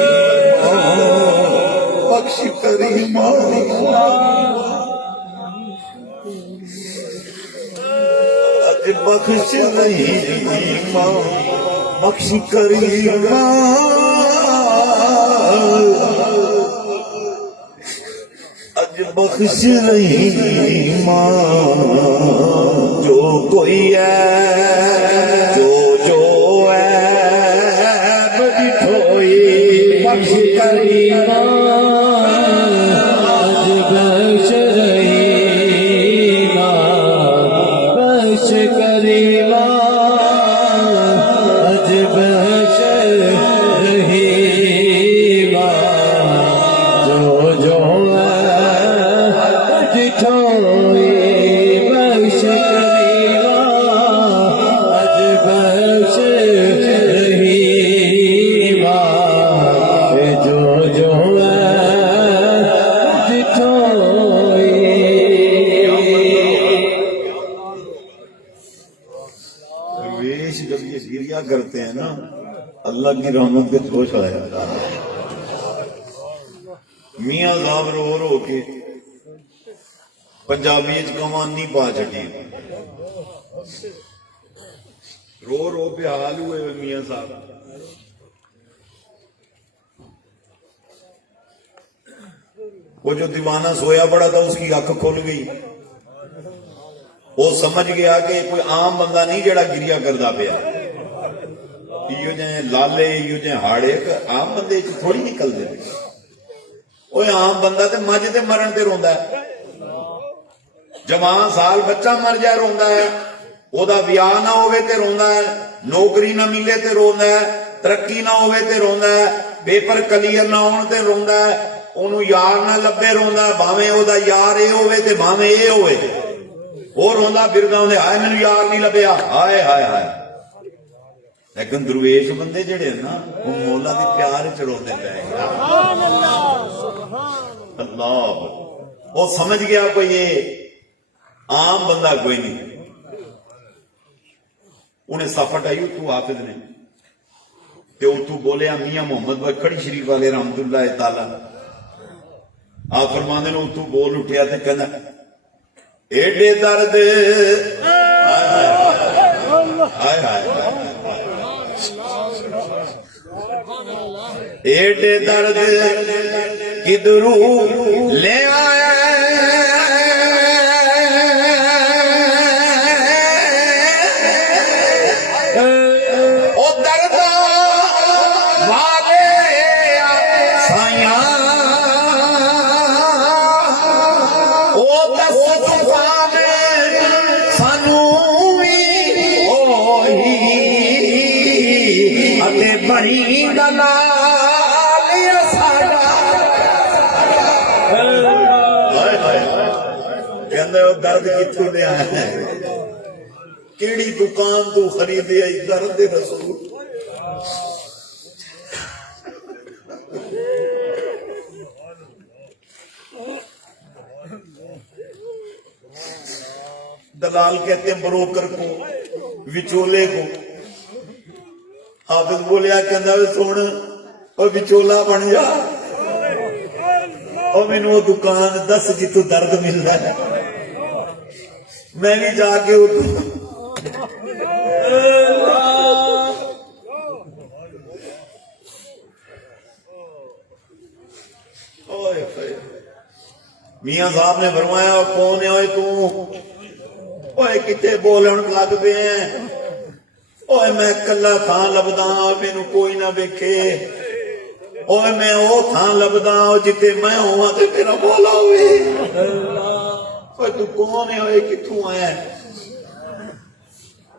بخش کریم اج بخش رحیم بخش کریم اج بخش رحیم جو کوئی ہے جو ہے بٹھوئی بخش کریمہ اج بخش رحیمہ بخش کریمہ اج بخش رحیمہ جو ہے بٹھوئی بخش کریمہ اج بخش رحیمہ جو ہے بٹھوئی ویش جب یہ گریا کرتے ہیں نا اللہ کی رحمت پہ جوش آ جاتا ہے میاں صاحب رو رو کے پنجابی کمانی پا چکی رو رو پہ حال ہوئے میاں صاحب وہ جو دیوانہ سویا پڑا تھا اس کی آنکھ کھل گئی وہ سمجھ گیا کہ کوئی عام بندہ نہیں جڑا گریا کردا پیا یہ جائیں لالے یہ جائیں ہاڑے عام بندے تھوڑی نکل دے وہ عام بندہ تے مجھ تے مرن تے روندا ہے جوان سال بچہ مر جائے روندا ہے او دا ویاہ نہ ہوئے تے روندا ہے نوکری نہ ملے تے روندا ہے ترقی نہ ہوئے تے روندا ہے پیپر کلیئر نہ ہون تے روندا ہے اونوں یار نہ لبے روندا ہے بھاویں او دا یار اے ہوئے تے بھاویں اے ہوئے وہ روندا پھردا ہوندا ہائے مینوں یار نہیں لبیا ہائے ہائے ہائے لیکن درویش بندے جڑے نا وہ مولا دی پیار وچ روندے پئے اللہ وہ سمجھ گیا کوئی یہ عام بندہ کوئی نہیں انہیں صفت آئی اتو حافظ نے تے اتو بولیا میاں محمد بھائی کھڑی شریف والے رحمت اللہ تعالی آپ فرماندے نے اتو بول اٹھیا تے کہنا ایڈے درد ہائے ہائے ایڈے درد کدرو لے آیا او درد والے سائیاں او دس طوفان سانو اوہی اتے بڑی دلال درد کتوں لیا ہے کیڑی دکان تو خریدے آئی درد رسول دلال کہتے ہیں بروکر کو وچولے کو حافظ بولیا کہندا وے سن او وچولا بن جا او مینوں دکان دس جتوں درد ملدا ہے میں بھی جا کے میاں صاحب نے فرمایا کون ہے اوئے تو کتے بولن لگ پے ہیں اوئے میں کلا تھان لبدا مینوں کوئی نہ ویکھے اوئے میں او تھان لبدا جتے میں ہواں تے میرا مولا ہوئے تو کون ہے ہوئے کتوں آیا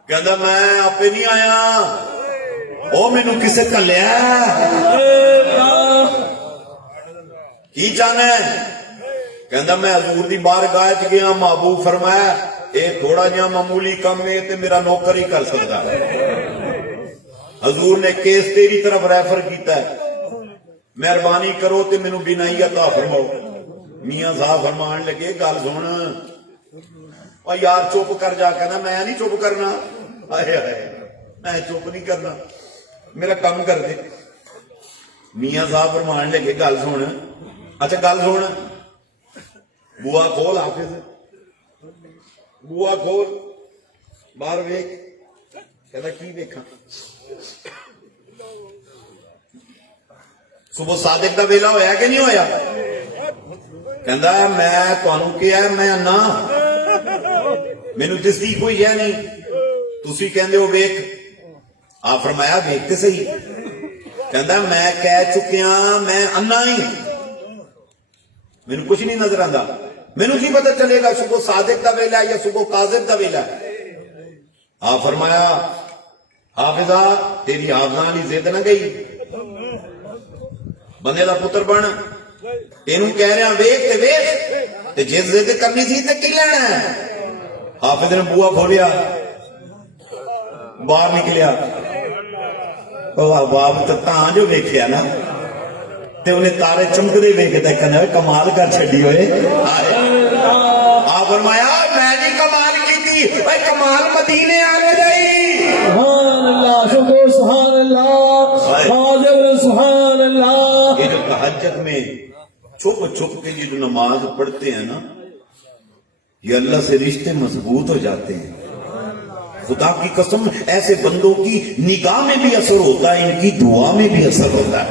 کہندا میں آپ نہیں آیا او مینوں کسے کلیا کی چاہنا ہے کہندا میں حضور دی بارگاہ وچ گیا محبوب فرمایا اے تھوڑا جہا معمولی کم ہے تے میرا نوکر ہی کر سکتا ہے حضور نے کیس تیری طرف ریفر کیتا ہے مہربانی کرو تے مینوں بینائی عطا فرماؤ میاں صاحب فرمان لگے گل سن اور یار چپ کر جا کہنا میں نہیں چپ کرنا آئے آئے میں چپ نہیں کرنا میرا کام کر دے میاں صاحب فرمان لگے گل سن. اچھا گل سن, بوا کھول حافظ, بوا کھول باہر ویک. کہتا کی دیکھا؟ صبح صادق دا ویلا ہویا کہ نہیں ہویا؟ کہندا میں تانوں کیا ہے, میں نہ مینوں تصدیق ہوئی ہے نہیں, تسی کہندے ہو ویک. آپ فرمایا ویک تے صحیح. کہندا میں کہہ چکیا میں انا ہی, مینوں کچھ نہیں نظر آندا. مینوں کی پتہ چلے گا صبح صادق دا ویلا ہے یا صبح کاذب دا ویلا ہے؟ آپ فرمایا حافظہ تیری حافظانی ضد نہ گئی, بندے دا پتر بن, تینوں کہہ رہا ویک تے ویک, تے جس ضد کرنی سی تے کی لینا ہے؟ حافظ نے بوا کھولیا, باہر نکلیا. باب تاں جو ویکھیا نا تے انہیں تارے چمکدے ویکھ تے کہنا کمال کر چھڈی ہوئے. آپ فرمایا میں نہیں کمال کیتی, اے کمال مدینے والے دی. سبحان اللہ, شکر سبحان اللہ, حاضر سبحان اللہ. یہ جو تہجد میں چھپ چھپ کے یہ جو نماز پڑھتے ہیں نا, یہ اللہ سے رشتے مضبوط ہو جاتے ہیں. خدا کی قسم ایسے بندوں کی نگاہ میں بھی اثر ہوتا ہے, ان کی دعا میں بھی اثر ہوتا ہے.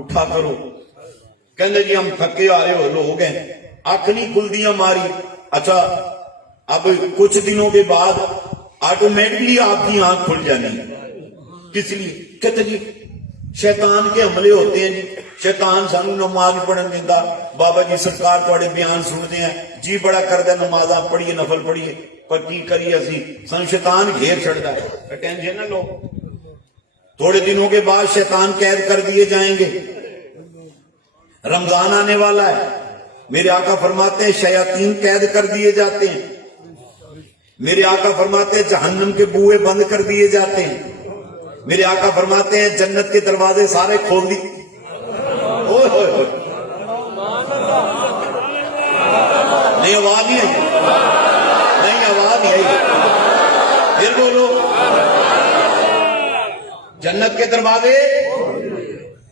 اٹھا کرو, کہنے جی ہم تھکے آ رہے ہو لوگ ہیں, آنکھ نہیں کھلدی ہماری. اچھا اب کچھ دنوں کے بعد آٹومیٹکلی آپ کی آنکھ کھل جانی. کس لیے؟ کہتے جی شیطان کے حملے ہوتے ہیں, جی شیطان سانو نماز پڑھن دیتا. بابا جی سرکار تھوڑے بیان سنتے ہیں, جی بڑا کردا نمازاں پڑھیے نفل پڑھیے, پر کی کریے اسی سن شیطان گھیر چھڑتا ہے. ٹینشن نہ لو, تھوڑے دنوں کے بعد شیطان قید کر دیے جائیں گے. رمضان آنے والا ہے, میرے آقا فرماتے ہیں شیاطین قید کر دیے جاتے ہیں. میرے آقا فرماتے ہیں جہنم کے بوئے بند کر دیے جاتے ہیں. میرے آقا فرماتے ہیں جنت کے دروازے سارے کھول دی. نہیں آواز نہیں آئی, نہیں آواز نہیں آئی, پھر بولو. جنت کے دروازے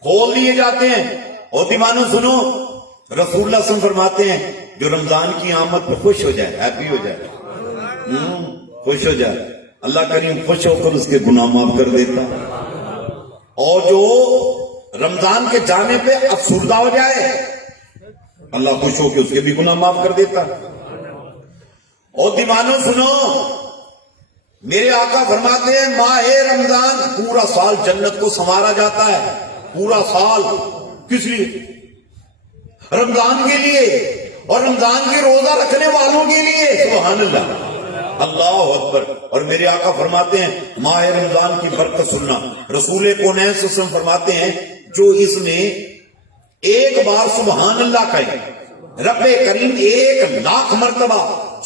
کھول دیے جاتے ہیں. اور دیوانوں سنو, رسول اللہ صلی اللہ علیہ وسلم فرماتے ہیں جو رمضان کی آمد پر خوش ہو جائے, ہیپی ہو جائے, خوش ہو جائے, اللہ کریم خوش ہو کر اس کے گناہ معاف کر دیتا. اور جو رمضان کے جانے پہ افسردہ ہو جائے, اللہ خوش ہو کے اس کے بھی گناہ معاف کر دیتا. اور دیوانوں سنو, میرے آقا فرماتے ہیں ماہ رمضان پورا سال جنت کو سنوارا جاتا ہے. پورا سال کس لیے؟ رمضان کے لیے, اور رمضان کے روزہ رکھنے والوں کے لیے. سبحان اللہ, اللہ اکبر. اور میرے آقا فرماتے ہیں ماہ رمضان کی برکت سننا. رسول کونین صلی اللہ علیہ وسلم فرماتے ہیں جو اس میں ایک بار سبحان اللہ کہے, رب کریم 1,00,000 مرتبہ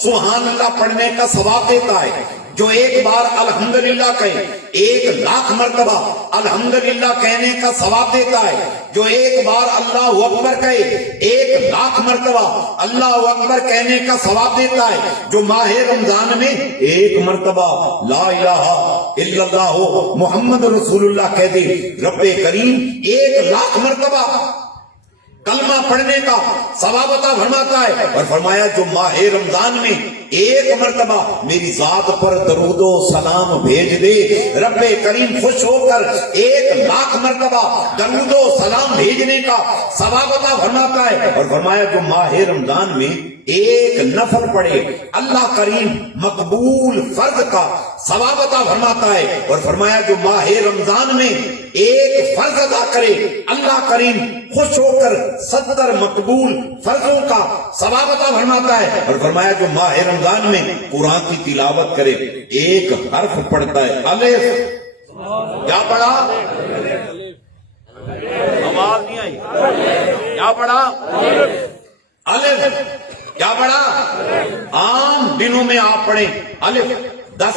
سبحان اللہ پڑھنے کا ثواب دیتا ہے. جو ایک بار الحمدللہ کہے 1,00,000 مرتبہ الحمدللہ کہنے کا ثواب دیتا ہے. جو ایک بار اللہ اکبر کہے 1,00,000 مرتبہ اللہ اکبر کہنے کا ثواب دیتا ہے. جو ماہ رمضان میں ایک مرتبہ لا الہ الا اللہ محمد رسول اللہ کہہ دے, رب کریم 1,00,000 مرتبہ کلمہ پڑھنے کا ثواب عطا فرماتا ہے. اور فرمایا جو ماہ رمضان میں ایک مرتبہ میری ذات پر درود و سلام بھیج دے, رب کریم خوش ہو کر 1,00,000 مرتبہ درود و سلام بھیجنے کا ثواب عطا فرماتا ہے. اور فرمایا جو ماہ رمضان میں ایک نفل پڑھے اللہ کریم مقبول فرض کا ثواب عطا فرماتا ہے. اور فرمایا جو ماہ رمضان میں ایک فرض ادا کرے اللہ کریم خوش ہو کر 70 مقبول فرضوں کا ثواب عطا فرماتا ہے. اور فرمایا جو ماہ رمضان میں قرآن کی تلاوت کرے ایک حرف پڑھتا ہے الف, کیا پڑھا؟ آواز نہیں آئی, کیا پڑھا؟ الف. کیا پڑھا؟ عام دنوں میں آپ پڑھیں الف, 10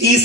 30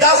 10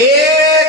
1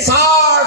60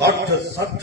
60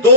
2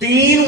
3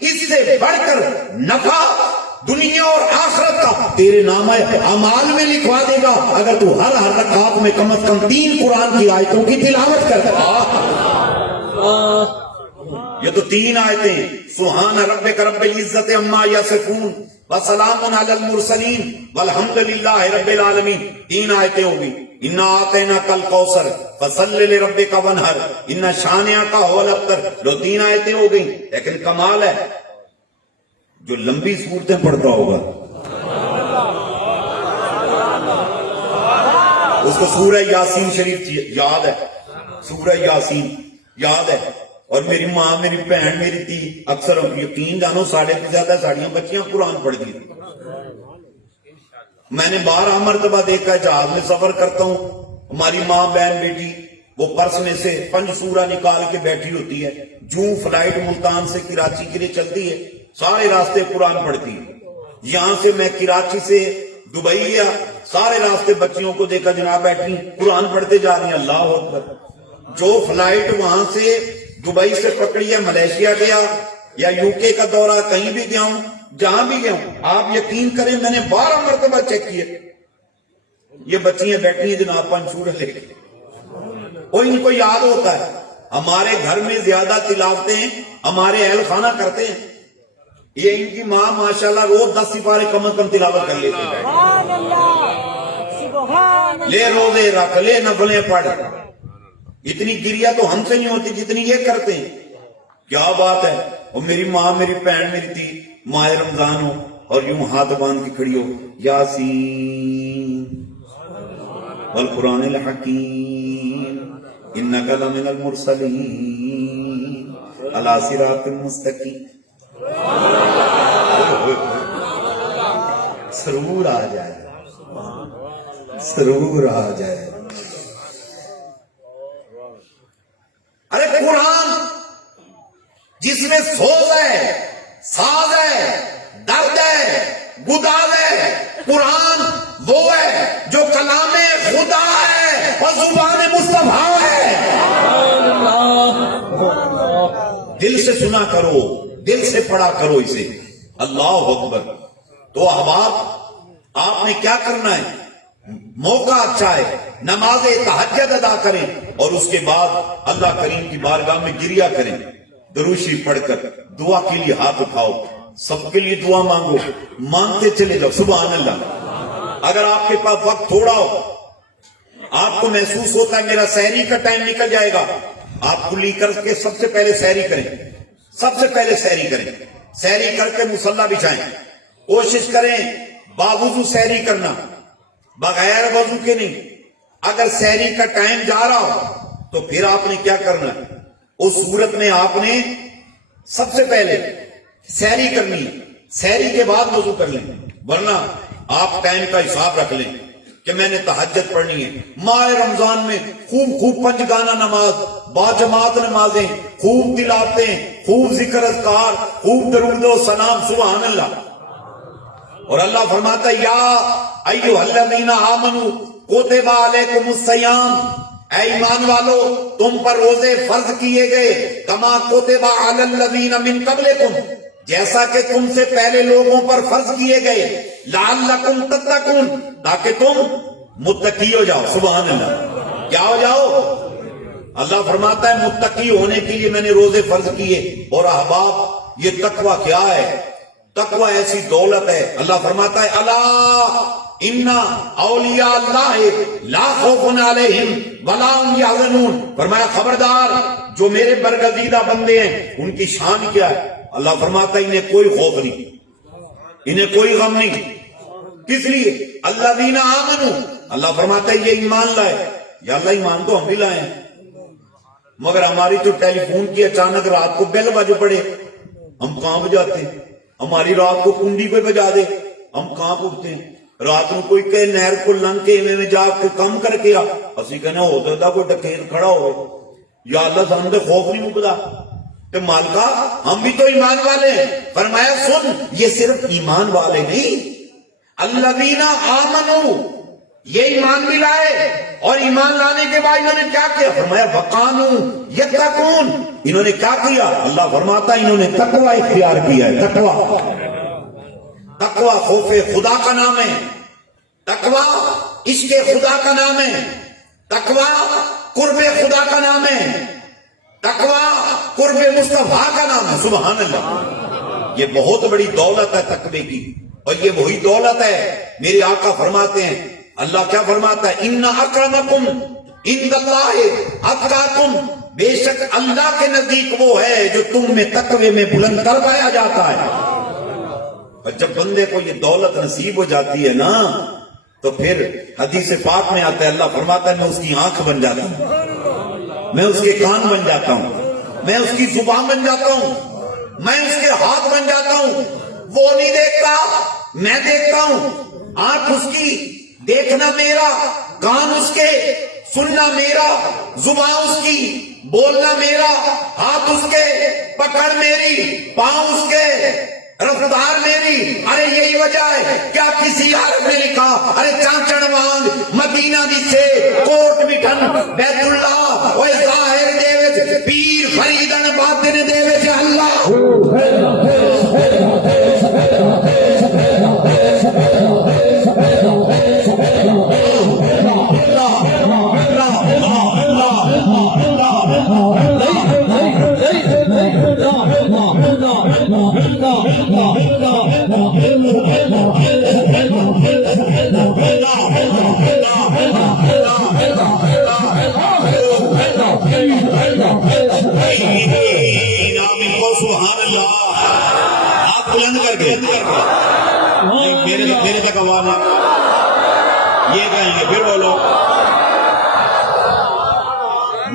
اس سے بڑھ کر نفع دنیا اور آخرت کا تیرے نام اعمال میں لکھوا دے گا اگر تو ہر رکعت میں کم از کم 3 قرآن کی آیتوں کی تلاوت کرتا۔ یہ تو 3 آیتیں ہیں۔ سبحان ربک رب العزت عما یصفون وسلام علی المرسلین والحمد للہ رب العالمین، 3 آیتیں ہوگی۔ انا اعطیناک الکوثر فصل لربک وانحر ان شانئک هو الابتر، جو 3 آیتیں ہو گئی۔ لیکن کمال ہے جو لمبی صورتیں پڑھتا ہوگا اس کو سورہ یاسین شریف یاد ہے، سورہ یاسین یاد ہے۔ اور میری ماں میری بہن میری تھی اکثر یقین جانو 1.5 زیادہ ساڑیاں بچیاں قرآن پڑھ دی۔ میں نے 12 مرتبہ دیکھا ہے، جہاز میں سفر کرتا ہوں، ہماری ماں بہن بیٹی وہ پرس میں سے 5 سورہ نکال کے بیٹھی ہوتی ہے، جوں فلائٹ ملتان سے کراچی کے لیے چلتی ہے سارے راستے قرآن پڑھتی ہے۔ یہاں سے میں کراچی سے دبئی گیا، سارے راستے بچیوں کو دیکھا جناب بیٹھی قرآن پڑھتے جا رہی ہیں۔ اللہ اکبر۔ جو فلائٹ وہاں سے دبئی سے پکڑی ہے ملیشیا گیا یا یو کے کا دورہ کہیں بھی گیا ہوں، جہاں بھی گیا ہوں، آپ یقین کریں میں نے 12 مرتبہ چیک کیے، یہ بچیاں بیٹھی ہیں جناب 5 سورہ لے کے، وہ ان کو یاد ہوتا ہے۔ ہمارے گھر میں زیادہ تلاوتیں ہمارے اہل خانہ کرتے ہیں، یہ ان کی ماں ماشاءاللہ روز 10 سپارے کم از کم تلاوت کر لیتے ہیں، لے روزے رکھ لے نفلیں پڑھ، اتنی گریا تو ہم سے نہیں ہوتی جتنی یہ کرتے ہیں۔ کیا بات ہے۔ اور میری ماں میری بہن میری تھی ماہ رمضان ہو اور یوں ہاتھ باندھ کے کھڑی ہو، یاسین والقرآن الحکیم انک لمن المرسلین علی صراط مستقیم۔ سرور آ جائے، سرور آ جائے۔ ارے قرآن جس میں سوز ہے، ساز ہے، درد ہے، گداز ہے، قرآن وہ ہے جو کلام خدا ہے اور زبان مصطفیٰ ہے۔ دل سے سنا کرو، دل سے پڑھا کرو اسے۔ اللہ اکبر۔ تو احباب آپ نے کیا کرنا ہے؟ موقع اچھا ہے، نماز تہجد ادا کریں اور اس کے بعد اللہ کریم کی بارگاہ میں گریا کریں، درود شریف پڑھ کر دعا کے لیے ہاتھ اٹھاؤ، سب کے لیے دعا مانگو، مانگتے چلے جاؤ۔ سبحان اللہ۔ اگر آپ کے پاس وقت تھوڑا ہو، آپ کو محسوس ہوتا ہے میرا سحری کا ٹائم نکل جائے گا، آپ کلی کر کے سب سے پہلے سحری کریں، سب سے پہلے سحری کریں، سحری کر کے مصلی بچھائیں، کوشش کریں باوضو سحری کرنا، بغیر وضو کے نہیں۔ اگر سحری کا ٹائم جا رہا ہو تو پھر آپ نے کیا کرنا ہے؟ اس صورت میں آپ نے سب سے پہلے سحری کرنی ہے، سحری کے بعد وضو کر لیں، ورنہ آپ ٹائم کا حساب رکھ لیں کہ میں نے تہجد پڑھنی ہے۔ ماہ رمضان میں خوب 5 گانا نماز، باجماعت نمازیں، خوب تلاوتیں، خوب ذکر اذکار، خوب درود و سلام۔ سبحان اللہ۔ اور اللہ فرماتا ہے یا ایھا الذین آمنوا کتب علیکم الصیام، اے ایمان والو تم پر روزے فرض کیے گئے، کما کتب علی الذین من قبلکم، جیسا کہ تم سے پہلے لوگوں پر فرض کیے گئے، لعلکم تتقون، تاکہ تم متقی ہو جاؤ۔ سبحان اللہ۔ کیا ہو جاؤ؟ اللہ فرماتا ہے متقی ہونے کے لیے میں نے روزے فرض کیے۔ اور احباب یہ تقوی کیا ہے؟ تقوی ایسی دولت ہے، اللہ فرماتا ہے الا ان اولیاء اللہ لا خوف علیہم ولا هم یحزنون، فرمایا خبردار جو میرے برگزیدہ بندے ہیں ان کی شان کیا ہے؟ اللہ فرماتا ہے انہیں کوئی خوف نہیں، انہیں کوئی غم نہیں۔ کس لیے؟ الذین آمنوا، اللہ فرماتا ہے یہ ایمان لائے۔ یا اللہ ایمان تو ہم بھی لائے ہیں، مگر ہماری تو ٹیلی فون کی اچانک رات کو بیل بج پڑے ہم کہاں بجاتے ہیں، ہماری رات کو کنڈی پہ بجا دے ہم کہاں اٹھتے ہیں، رات کو کوئی کہے نہر کو لنگ کے میں جا کے کم کر کے آ، اسی کہنے ہو سکتا کوئی ڈکیت کھڑا ہوئے۔ یا اللہ سن دے خوف نہیں مکدا کہ مالکا ہم بھی تو ایمان والے ہیں۔ فرمایا سن یہ صرف ایمان والے نہیں، الذین آمنوا، یہ ایمان بھی لائے اور ایمان لانے کے بعد انہوں نے کیا کیا؟ فرمایا وَقَانُوا يَتَّقُونَ. انہوں نے کیا کیا؟ اللہ فرماتا ہے انہوں نے تقوی اختیار کیا ہے. تقوی خوف خدا کا نام ہے. تقوی عشق خدا کا نام ہے. تقوی قرب خدا کا نام ہے. تقوی قرب مصطفیٰ کا نام ہے. سبحان اللہ. یہ بہت بڑی دولت ہے تقوی کی، اور یہ وہی دولت ہے. میرے آقا فرماتے ہیں، اللہ کیا فرماتا ہے؟ ان اکرمکم عند اللہ اتقاکم. بے شک اللہ کے نزدیک وہ ہے جو تم میں تقوی میں بلند کروایا جاتا ہے. اور جب بندے کو یہ دولت نصیب ہو جاتی ہے نا، تو پھر حدیث پاک میں آتا ہے، اللہ فرماتا ہے میں اس کی آنکھ بن جاتا ہوں، میں اس کے کان بن جاتا ہوں، میں اس کی زبان بن جاتا ہوں، میں اس کے ہاتھ بن جاتا ہوں. وہ نہیں دیکھتا، میں دیکھتا ہوں. آنکھ اس کی، دیکھنا میرا. کان اس کے، سننا میرا. زبان اس کی، بولنا میرا. ہاتھ اس کے، پکڑ میری. پاؤں اس کے، رفتار میری. ارے یہی وجہ ہے کیا کسی عالم نے لکھا، ارے چانچڑ وانگ مدینہ دی سے کوٹ مٹھن بیت اللہ اوے ظاہر دے وچ پیر فریدن باطن دے وچ اللہ. سبحان اللہ. آپ بلند کر کے میرے تک آواز ہے. یہ کہیں گے پھر بولو.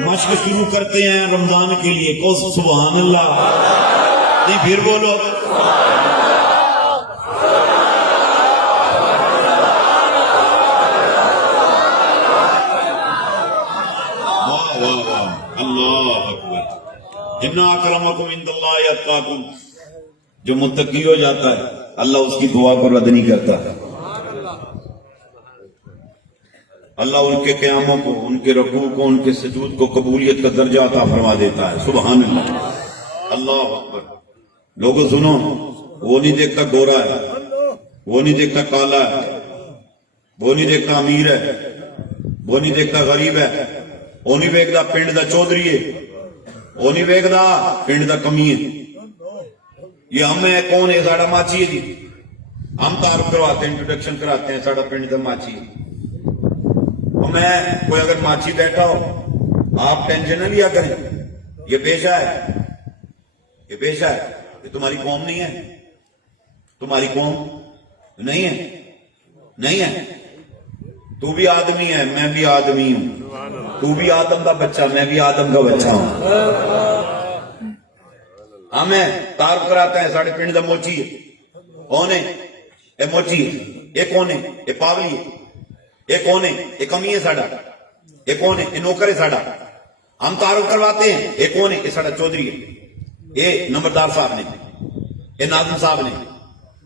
مشق شروع کرتے ہیں رمضان کے لیے کو سبحان اللہ. نہیں پھر بولو. واہ واہ واہ. اللہ اکبر. ان اکرمکم عند اللہ اتقاکم. جو متقی ہو جاتا ہے اللہ اس کی دعا کو رد نہیں کرتا. اللہ ان کے قیاموں کو، ان کے رکوع کو، ان کے سجود کو قبولیت کا درجہ عطا فرما دیتا ہے. سبحان اللہ. اللہ اکبر. لوگوں سنو، وہ نہیں دیکھتا گورا ہے، وہ نہیں دیکھتا کالا ہے، وہ نہیں دیکھتا امیر ہے، وہ نہیں دیکھتا غریب ہے، وہ نہیں دیکھتا پنڈ دا چودھری ہے، وہ نہیں دیکھتا پنڈ دا کمی ہے. یہ ہم ہے کون ہے؟ ساڑا ماچی ہے جی. ہم تعارف کرواتے ہیں، انٹروڈکشن کراتے ہیں، ساڑا پنڈ دا ماچی ہے. میں کوئی اگر ماچی بیٹھا ہو آپ ٹینشن نہ لیا کریں، یہ پیشہ ہے، یہ پیشہ ہے. یہ تمہاری قوم نہیں ہے، تمہاری قوم نہیں ہے، نہیں ہے. تو بھی آدمی ہے، میں بھی آدمی ہوں. تو بھی آدم کا بچہ، میں بھی آدم کا بچہ ہوں. ہمیں تعارف کراتا ہے ساڑھے پنڈ دا موچی ہے. کون ہے؟ اے موچی ہے. یہ کون ہے؟ یہ پاولی ہے. یہ کون ہے؟ یہ کمی ہے ساڑا. یہ کون ہے؟ یہ نوکر ہے ساڑا. ہم تعارف کرواتے ہیں. یہ کون ہے؟ یہ ساڑا چودھری ہے. یہ نمبردار صاحب نے، یہ ناظم صاحب نے،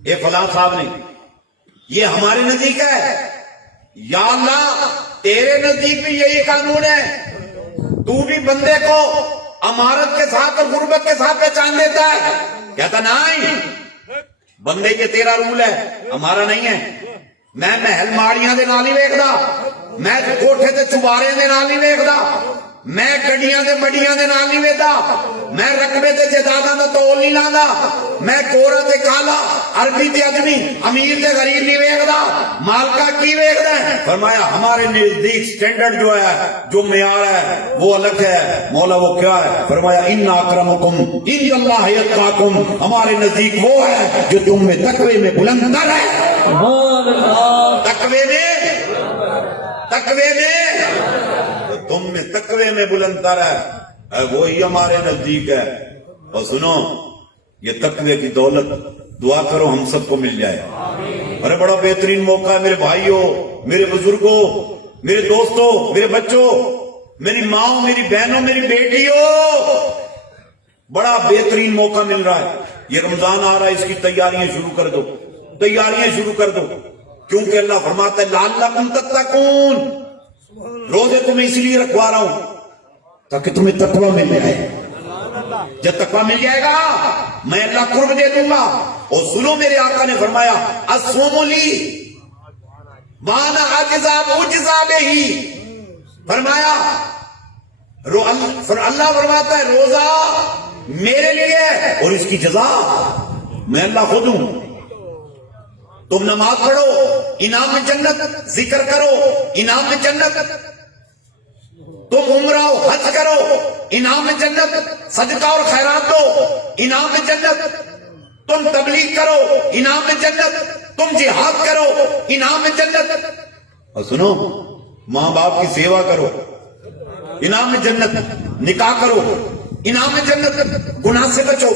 یہ فلاں صاحب نے. یہ ہمارے نزدیک ہے. یا اللہ تیرے نزدیک بھی یہی قانون ہے. تو بھی بندے کو امارت کے ساتھ اور غربت کے ساتھ پہچان دیتا ہے. کہتا نہیں، بندے یہ تیرا رول ہے، ہمارا نہیں ہے. میں محل ماڑیاں دے نال نہیں ویکھدا، میں کوٹھے تے چبارے دے نال نہیں ویکھدا، میں گڈیاں دے بڑیاں دے نال نہیں ویکھدا، میں رقبے تے جائیداداں دا تول نہیں لاندا، میں گورا تے کالا، عربی تے اجمی، امیر تے غریب نہیں ویکھدا. مالکا کی ویکھدا ہے؟ فرمایا ہمارے نزدیک سٹینڈرڈ جو ہے، جو معیار ہے وہ الگ ہے. مولا وہ کیا ہے؟ فرمایا ان اکرمکم عند اللہ اتقاکم. ہمارے نزدیک وہ ہے جو تم میں تقوی میں بلند تر ہے. تقوی میں تم میں تقوی میں بلند تر ہے، وہی ہمارے نزدیک ہے. اور سنو، یہ تقوی کی دولت دعا کرو ہم سب کو مل جائے. ارے بڑا بہترین موقع ہے میرے بھائیوں، میرے بزرگوں، میرے دوستوں، میرے بچوں، میری ماں، میری بہنوں، میری بیٹیوں. بڑا بہترین موقع مل رہا ہے. یہ رمضان آ رہا ہے، اس کی تیاریاں شروع کر دو، تیاریاں شروع کر دو. کیونکہ اللہ فرماتا ہے لعلکم تتقون، روزے تمہیں اس لیے رکھوا رہا ہوں تاکہ تمہیں تقوی مل جائے. جب تقوی مل جائے گا میں اللہ قرب دے دوں گا. اور سنو میرے آقا نے فرمایا الصوم لی وانا اجزا بہی، فرمایا اللہ فرماتا ہے روزہ میرے لیے ہے اور اس کی جزا میں اللہ خود ہوں. تم نماز پڑھو انعام میں جنت، ذکر کرو انعام میں جنت، تم عمرہ حج کرو انعام میں جنت، صدقہ اور خیرات دو انعام میں جنت، تم تبلیغ کرو انعام میں جنت، تم جہاد کرو انعام میں جنت. اور سنو ماں باپ کی سیوا کرو انعام میں جنت، نکاح کرو انعام میں جنت، گناہ سے بچو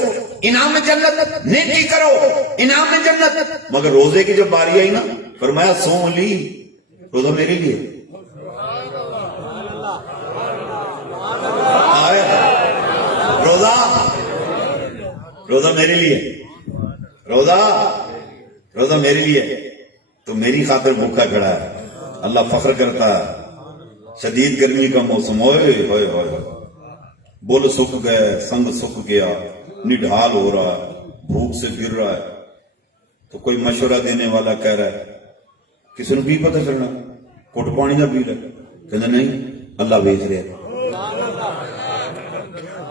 انعام میں جنت، نیکی کرو انعام میں جنت. مگر روزے کی جب باری آئی نا فرمایا صوم لی، روزہ میرے لیے. روزہ میرے لیے، روزہ میرے لیے. تو میری خاطر بھوکا کھڑا ہے. اللہ فخر کرتا ہے. شدید گرمی کا موسم، ہوئے ہوئے ہوئے بول سکھ گئے، سنگ سکھ گیا، نڈھال ہو رہا ہے، بھوک سے گر رہا ہے. تو کوئی مشورہ دینے والا کہہ رہا ہے کسی نے بھی پتہ چلنا کوٹ پانی نہ پی رہے، کہتے نہیں اللہ بھیج رہے،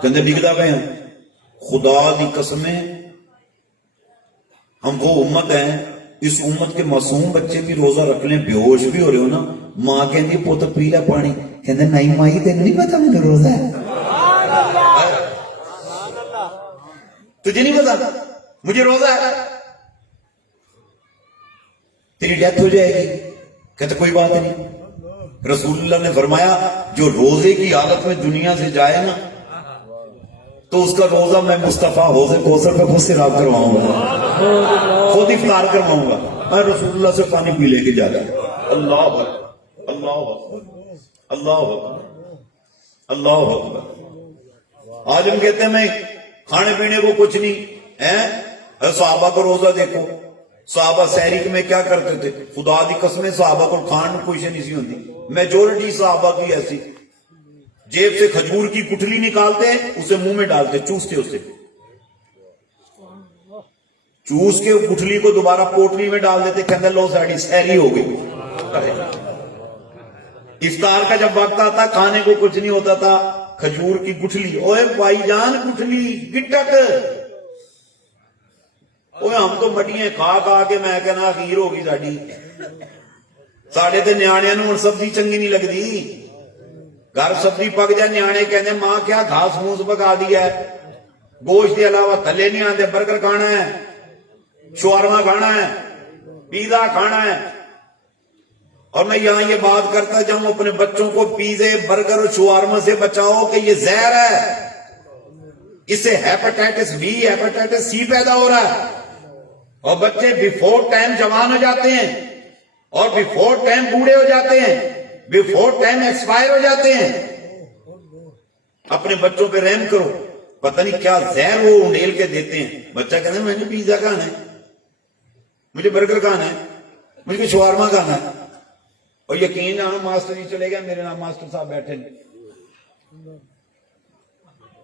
کہتے بگڑا گئے ہیں. خدا دی قسمیں ہم وہ امت ہیں، اس امت کے معصوم بچے بھی روزہ رکھ لیں بے ہوش بھی ہو رہے ہو نا، ماں کہندی پوت پی لے پانی، کہندے نہیں مائی تینوں نہیں پتا مجھے روزہ ہے. تجھے نہیں پتا مجھے روزہ ہے، تیری ڈیتھ ہو جائے گی. کہتے کوئی بات نہیں. رسول اللہ نے فرمایا جو روزے کی حالت میں دنیا سے جائے نا تو اس کا روزہ میں مصطفیٰ حوض کوثر پہ خود سیراب کرواؤں گا، خود افطار کرواؤں گا. میں رسول اللہ سے پانی پی لے کے جا رہا. اللہ اکبر، اللہ اکبر، اللہ اکبر، اللہ اکبر. آج ہم کہتے ہیں میں کھانے پینے کو کچھ نہیں. صحابہ کو روزہ دیکھو، صحابہ سحری میں کیا کرتے تھے. خدا دی قسمیں صحابہ کو کھان کوئی شے نہیں سی ہوتی. میجورٹی صحابہ کی ایسی جیب سے کھجور کی گٹھلی نکالتے اسے منہ میں ڈالتے، چوستے، اسے چوس کے گٹھلی کو دوبارہ پوٹلی میں ڈال دیتے، کہتے لو ساڑی سحری ہو گئی. افطار کا جب وقت آتا کھانے کو کچھ نہیں ہوتا تھا، کھجور کی گٹھلی، اوے بھائی جان گٹھلی گٹک، اوے ہم تو مٹیاں کھا کھا کے میں کہنا اخیر ہو گئی ساڈی. ساڈے تے نیاਣیاں نوں سبزی چنگی نہیں لگدی. گھر سبزی پک جائے نیانے کہنے ماں کیا گھاس موس پکا دیا ہے، گوشت کے علاوہ تھلے نہیں آتے. برگر کھانا ہے، شورما کھانا ہے، پیزا کھانا ہے. اور میں یہاں یہ بات کرتا جاؤں اپنے بچوں کو پیزے برگر اور شورما سے بچاؤ کہ یہ زہر ہے، اس سے ہیپاٹائٹس بی ہیپاٹائٹس سی پیدا ہو رہا ہے. اور بچے بیفور ٹائم جوان ہو جاتے ہیں اور بیفور ٹائم بوڑھے ہو جاتے ہیں، بیفور ٹائم ایکسپائر ہو جاتے ہیں. اپنے بچوں پہ رحم کرو. پتہ نہیں کیا زہر وہ انڈیل کے دیتے ہیں. بچہ کہتے ہیں میں نے پیزا کھانا ہے، مجھے برگر کھانا ہے، مجھے شورما کھانا ہے. اور یقین جانو ماسٹر جی چلے گئے، میرے نام ماسٹر صاحب بیٹھے ہیں.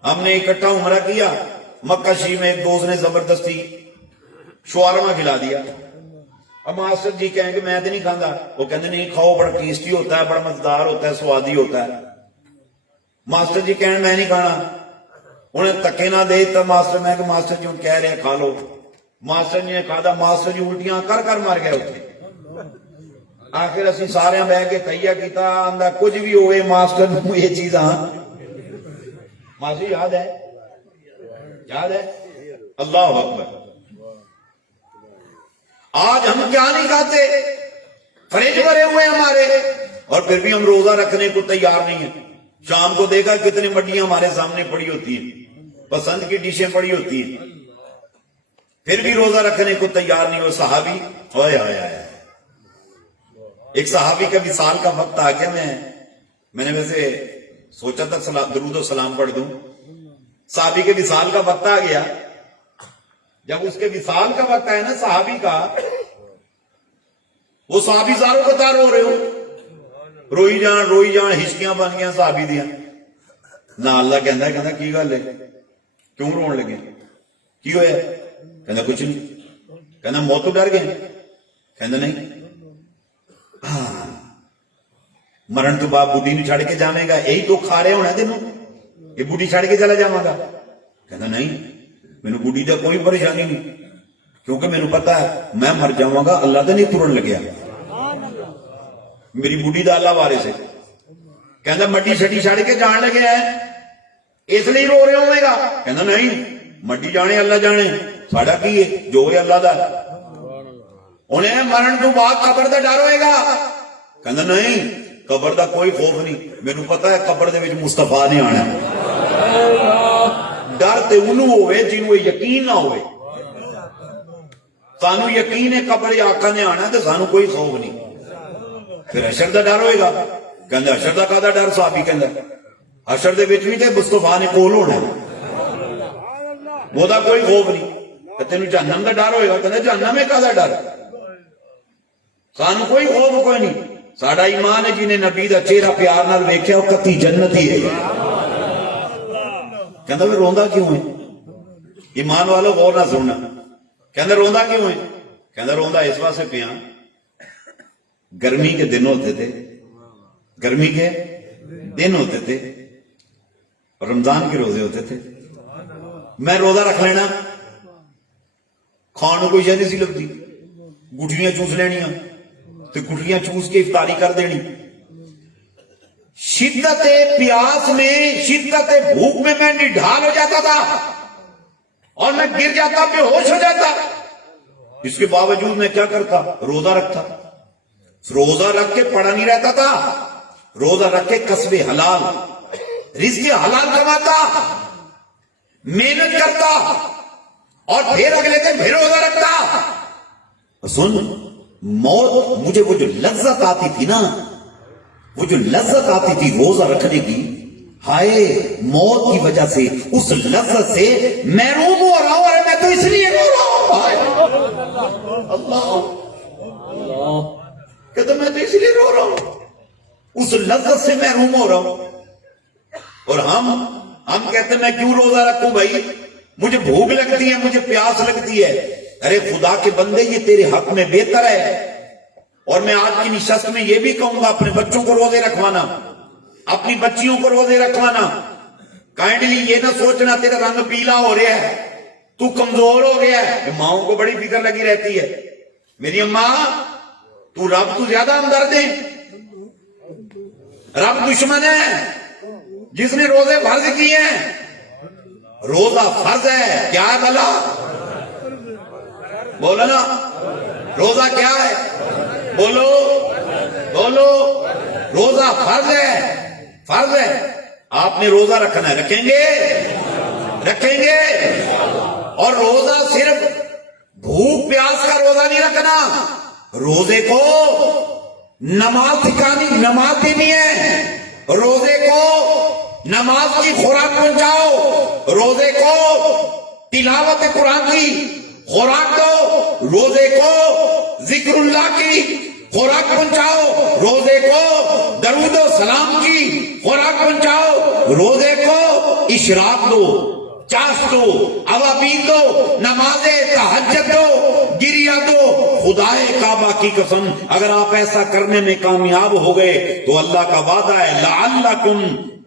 ہم نے اکٹھا عمرہ کیا، مکہ شریف میں ایک دوست نے زبردستی شورما کھلا دیا. اب ماسٹر جی کہیں کہ میں تو نہیں کھانا، وہ کہتے نہیں کھاؤ، بڑا ٹیسٹی ہوتا ہے، بڑا مزیدار ہوتا ہے، سوادی ہوتا ہے. ماسٹر جی کہیں میں نہیں کھانا، انہیں تکے نہ دے تو ماسٹر میں کہ ماسٹر جی کہہ رہے ہیں کھا لو. ماسٹر جی نے کھا، ماسٹر جی الٹیاں کر کر مار گئے اتنے. آخر اسی سارے بہ کے تہیا کیتا، آندا کچھ بھی ہوئے ماسٹر نوں یہ چیزاں ماسٹر یاد ہے، یاد ہے. اللہ اکبر. آج ہم کیا نہیں کھاتے، فریج بھرے ہوئے ہمارے، اور پھر بھی ہم روزہ رکھنے کو تیار نہیں ہیں. شام کو دیکھا کتنی مٹیاں ہمارے سامنے پڑی ہوتی ہیں، پسند کی ڈشیں پڑی ہوتی ہیں، پھر بھی روزہ رکھنے کو تیار نہیں ہو. صحابی ہوئے آیا، ایک صحابی کا وصال کا وقت آ گیا. میں نے ویسے سوچا تھا درود و سلام پڑھ دوں. صحابی کے وصال کا وقت آ گیا. جب اس کے وصال کا وقت ہے نا صحابی کا، وہ صحابی زاروں قطار رو رہے ہو، روئی جان ہچکیاں بن گیا صحابی دیا. نہ اللہ کہندا کی گل ہے، کیوں رون لگے، کی ہویا؟ کہندا کچھ نہیں. کہندا موت تو ڈر گئے؟ کہندا نہیں. مرن تو بعد بڈھی نو چھڑ کے جاویں گا، یہی دکھ آ رہے ہونا تینوں، یہ بڈھی چھڑ کے چلا جاواں گا؟ کہندا نہیں، مینوں بڈھی دا کوئی پریشانی نہیں، کیونکہ مینوں پتا ہے میں مر جاواں گا، اللہ تے نہیں ترن لگیا، میری بڈھی دا اللہ وارث ہے. کہندا مٹی شٹی چھڑ کے جان لگے ہے اس لیے رو رہے ہوئے گا؟ کہندا نہیں، مٹی جانے اللہ جانے، ساڈا کی ہے جو ہے اللہ دا. انہیں مرن تو بعد قبر دا ڈر ہوئے گا؟ کہندا نہیں، قبر دا کوئی خوف نہیں، مینوں پتا ہے قبر دے وچ مصطفیٰ نے آنا. ڈر تے انہوں ہوئے جنہوں یقین نہ ہوئے. سانو یقین ہے قبر آقا نے آنا تے سانو کوئی خوف نہیں. پھر حشر دا ڈر ہوئے گا؟ کہندا حشر دا کادا ڈر؟ صحابی کہندا حشر دے وچ بھی تے مصطفیٰ نے کول ہونا، وہ دا کوئی خوف نہیں. تے تینوں جہنم دا ڈر ہوئے گا؟ کہندا جہنم کادا ڈر؟ سانو کوئی خوف کوئی نہیں. ساڈا ایمان ہے جنہیں نبی دا چہرہ پیار نال ویکھیا وہ کتی جنتی ہے. کہندا پھر روندا کیوں ہے؟ ایمان والو غور نہ سننا. کہندا روندا کیوں ہے؟ کہندا روندا اس واسطے پیا، گرمی کے دن ہوتے تھے، گرمی کے دن ہوتے تھے، رمضان کے روزے ہوتے تھے، میں روزہ رکھ لینا، کھانے کوئی شے نہیں سی لگتی، گٹھلیاں چوس لینیاں تو گٹھلیاں چوس کے افطاری کر دینی. شدت پیاس میں، شدت بھوک میں نڈھال ہو جاتا تھا اور میں گر جاتا، بے ہوش ہو جاتا. اس کے باوجود میں کیا کرتا؟ روزہ رکھتا. روزہ رکھ کے پڑا نہیں رہتا تھا، روزہ رکھ کے کسب حلال، رزق حلال کماتا، محنت کرتا اور پھر اگلے دن پھر روزہ رکھتا. سن، موت، مجھے وہ جو لذت آتی تھی نا، وہ جو لذت آتی تھی روزہ رکھنے کی، ہائے موت کی وجہ سے اس لذت سے محروم ہو رہا ہوں. اور میں تو اس لیے رو رہا ہوں. اللہ کہتا میں تو اس لیے رو رہا ہوں، اس لذت سے محروم ہو رہا ہوں. اور ہم کہتے ہیں میں کیوں روزہ رکھوں بھائی، مجھے بھوک لگتی ہے، مجھے پیاس لگتی ہے. ارے خدا کے بندے یہ تیرے حق میں بہتر ہے. اور میں آج کی نشست میں یہ بھی کہوں گا اپنے بچوں کو روزے رکھوانا، اپنی بچیوں کو روزے رکھوانا. کائنڈلی یہ نہ سوچنا تیرا رنگ پیلا ہو رہا ہے، تو کمزور ہو گیا ہے. ماؤں کو بڑی فکر لگی رہتی ہے، میری اماں تو رب تو زیادہ ہمدرد ہے، رب دشمن ہے جس نے روزے فرض کیے ہیں. روزہ فرض ہے، کیا ہے بھلا؟ بولو نا، روزہ کیا ہے؟ بولو بولو. روزہ فرض ہے، فرض ہے. آپ نے روزہ رکھنا ہے، رکھیں گے؟ رکھیں گے. اور روزہ صرف بھوک پیاس کا روزہ نہیں رکھنا، روزے کو نماز سکھانی، نماز دینی ہے. روزے کو نماز کی خوراک پہنچاؤ، روزے کو تلاوت قرآن کی خوراک دو، روزے کو ذکر اللہ کی خوراک پہنچاؤ، روزے کو درود و سلام کی خوراک پہنچاؤ، روزے کو اشراق دو، چاس دو، عوابین دو، نماز تہجد دو، گریا دو. خدائے کعبہ کی قسم اگر آپ ایسا کرنے میں کامیاب ہو گئے تو اللہ کا وعدہ ہے لعلکم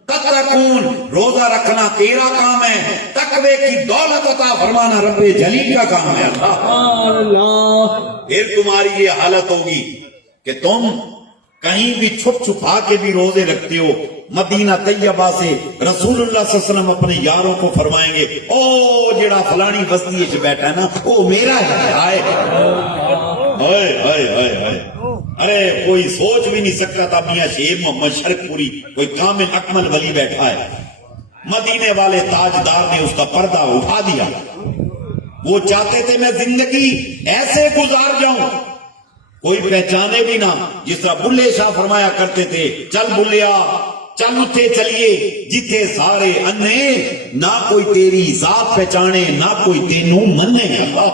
تتقون، روزہ رکھنا تیرا کام ہے، تقوی کی دولت عطا فرمانا رب جلیل کا کام ہے. اللہ پھر تمہاری یہ حالت ہوگی کہ تم کہیں بھی چھپ چھپا کے بھی روزے رکھتے ہو. مدینہ طیبہ سے رسول اللہ صلی اللہ علیہ وسلم اپنے یاروں کو فرمائیں گے او جڑا فلانی بستی وچ بیٹھا ہے نا وہ میرا ہے. ہائے ارے کوئی سوچ بھی نہیں سکتا تھا میاں شیر محمد شرک پوری کوئی کامل اکمل ولی بیٹھا ہے. مدینے والے تاجدار نے اس کا پردہ اٹھا دیا. وہ چاہتے تھے میں زندگی ایسے گزار جاؤں کوئی پہچانے بھی نہ. جس طرح بلے شاہ فرمایا کرتے تھے چل بلیا چل اٹھے چلیے جتھے سارے انے، نہ کوئی تیری ذات پہچانے نہ کوئی تینوں منے. اللہ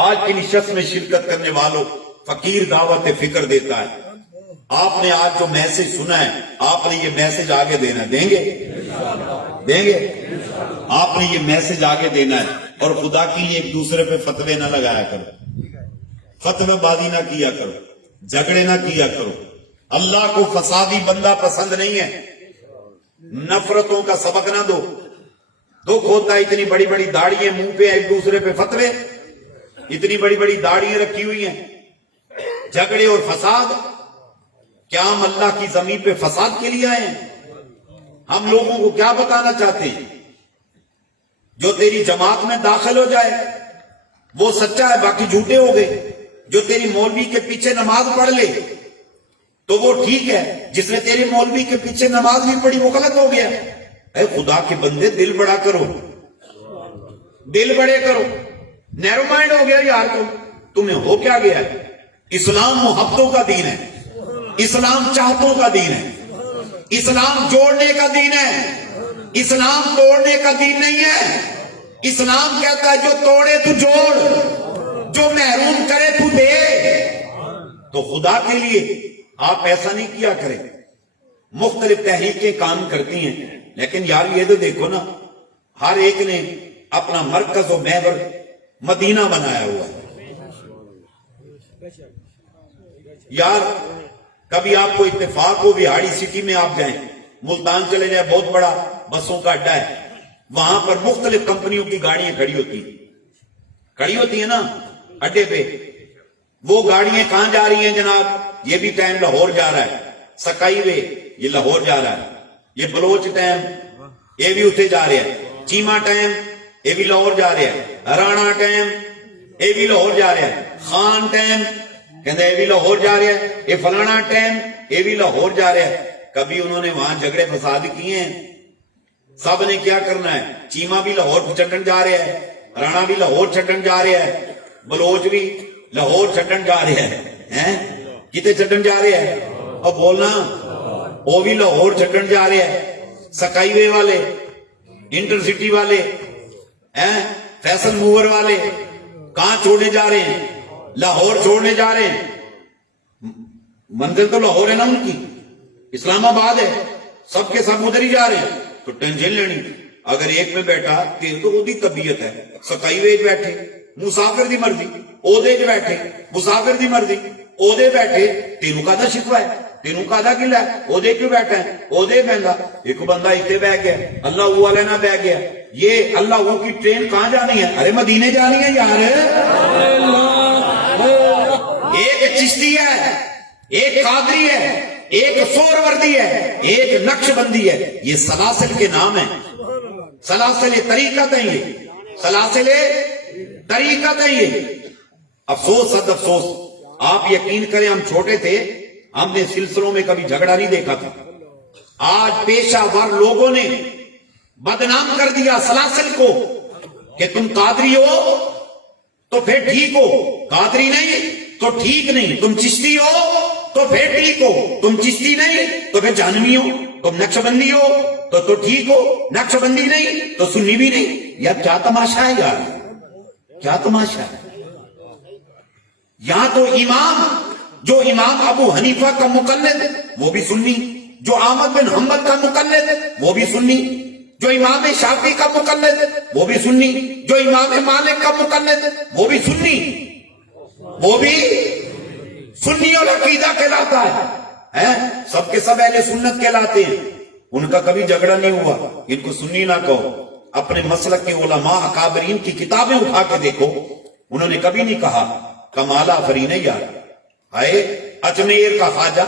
آج کی نشست میں شرکت کرنے والوں، فقیر دعوت فکر دیتا ہے. آپ نے آج جو میسج سنا ہے، آپ نے یہ میسج آگے دینا ہے. دیں گے؟ دیں گے؟ آپ نے یہ میسج آگے دینا ہے. اور خدا کی لیے ایک دوسرے پہ فتوے نہ لگایا کرو، فتوے بازی نہ کیا کرو، جھگڑے نہ کیا کرو. اللہ کو فسادی بندہ پسند نہیں ہے. نفرتوں کا سبق نہ دو. دکھ ہوتا ہے اتنی بڑی بڑی داڑیاں منہ پہ، ایک دوسرے پہ فتوے، اتنی بڑی بڑی داڑیاں رکھی ہوئی ہیں، جھگڑے اور فساد. کیا ہم اللہ کی زمین پہ فساد کے لیے آئے ہیں؟ ہم لوگوں کو کیا بتانا چاہتے ہیں؟ جو تیری جماعت میں داخل ہو جائے وہ سچا ہے، باقی جھوٹے ہو گئے. جو تیری مولوی کے پیچھے نماز پڑھ لے تو وہ ٹھیک ہے، جس نے تیری مولوی کے پیچھے نماز نہیں پڑھی وہ غلط ہو گیا. اے خدا کے بندے، دل بڑا کرو، دل بڑے کرو. نیرو مائنڈ ہو گیا یار تمہیں ہو کیا گیا ہے؟ اسلام محبتوں کا دین ہے، اسلام چاہتوں کا دین ہے، اسلام جوڑنے کا دین ہے، اسلام توڑنے کا دین نہیں ہے. اسلام کہتا ہے جو توڑے تو جوڑ، جو محروم کرے تو دے. تو خدا کے لیے آپ ایسا نہیں کیا کریں. مختلف تحریکیں کام کرتی ہیں، لیکن یار یہ تو دیکھو نا، ہر ایک نے اپنا مرکز و محور مدینہ بنایا ہوا ہے. یار کبھی آپ کو اتفاق ہو بہاڑی سٹی میں آپ جائیں، ملتان چلے جائیں، بہت بڑا بسوں کا اڈا ہے، وہاں پر مختلف کمپنیوں کی گاڑیاں کھڑی ہوتی ہیں نا اڈے پہ. وہ گاڑیاں کہاں جا رہی ہیں جناب؟ یہ بھی ٹائم لاہور جا رہا ہے، سکائی وے یہ لاہور جا رہا ہے، یہ بلوچ ٹائم یہ بھی اتنے جا رہا ہے، چیما ٹائم یہ بھی لاہور جا رہا ہے، رانا ٹائم یہ بھی لاہور جا رہا ہے، خان ٹائم کہتے یہ بھی لاہور جا رہا ہے، یہ فلانا ٹائم یہ بھی لاہور جا رہا ہے. کبھی انہوں نے وہاں جھگڑے فساد کیے ہیں؟ سب نے کیا کرنا ہے. چیما بھی لاہور چھٹن جا رہا ہے، رانا بھی لاہور چھٹن جا رہا ہے، بلوچ بھی لاہور چھٹن جا رہا ہے. کتے چھٹن جا رہے ہیں؟ اب بولنا. وہ بھی لاہور چھٹن جا رہے ہیں. سکائی وے والے، انٹر سٹی والے، فیصل موور والے کہاں چھوڑنے جا رہے ہیں؟ لاہور چھوڑنے جا رہے ہیں. منزل تو لاہور ہے نا ان کی، اسلام آباد ہے، سب کے سب ادھر ہی جا رہے ہیں. تو ٹینشن لینی. اگر ایک میں بیٹھا تو وہ طبیعت ہے، سکائی وے بیٹھے مسافر دی مرضی، اودے چ بیٹھے مسافر دی مرضی، اودے بیٹھے تینوں کا شکوا ہے، تینوں کا قلعہ ہے، اودے کیوں بیٹھا ہے؟ اودے بہندا ایک بندہ اتنے بہ گیا، اللہ وہ والے نہ بہ گیا. یہ اللہ وہ کی ٹرین کہاں جانی ہے؟ ارے مدینے جانی ہے یار. ایک چشتی ہے، ایک قادری ہے، ایک سور وردی ہے، ایک نقش بندی ہے. یہ سلاسل کے نام ہیں، سلاسل طریقت ہیں، یہ سلاسل طریقت ہیں. یہ افسوس صد افسوس. آپ یقین کریں ہم چھوٹے تھے، ہم نے سلسلوں میں کبھی جھگڑا نہیں دیکھا تھا. آج پیشہ ور لوگوں نے بدنام کر دیا سلاسل کو کہ تم قادری ہو تو پھر ٹھیک ہو، قادری نہیں تو ٹھیک نہیں. تم چشتی ہو تو پھر ٹھیک ہو، تم چشتی نہیں تو پھر جہنمی ہو. تم نقش بندی ہو تو ٹھیک ہو، نقش بندی نہیں تو سنی بھی نہیں. یار کیا تماشا ہے یار، کیا تماشا ہے. یہاں تو امام، جو امام ابو حنیفہ کا مقلد وہ بھی سنی، جو احمد بن حنبل کا مقلد وہ بھی سنی، جو امام شافعی کا مقلد وہ بھی سنی، جو امام مالک کا مقلد وہ بھی سنی، وہ بھی سنی اور عقیدہ کہلاتا ہے. سب کے سب اہل سنت کہلاتے ہیں. ان کا کبھی جھگڑا نہیں ہوا. ان کو سنی نہ کہو. اپنے مسلک کے علماء اکابرین کی کتابیں اٹھا کے دیکھو، انہوں نے کبھی نہیں کہا کمال آفرین ہے یار. آئے اجمیر کا خواجہ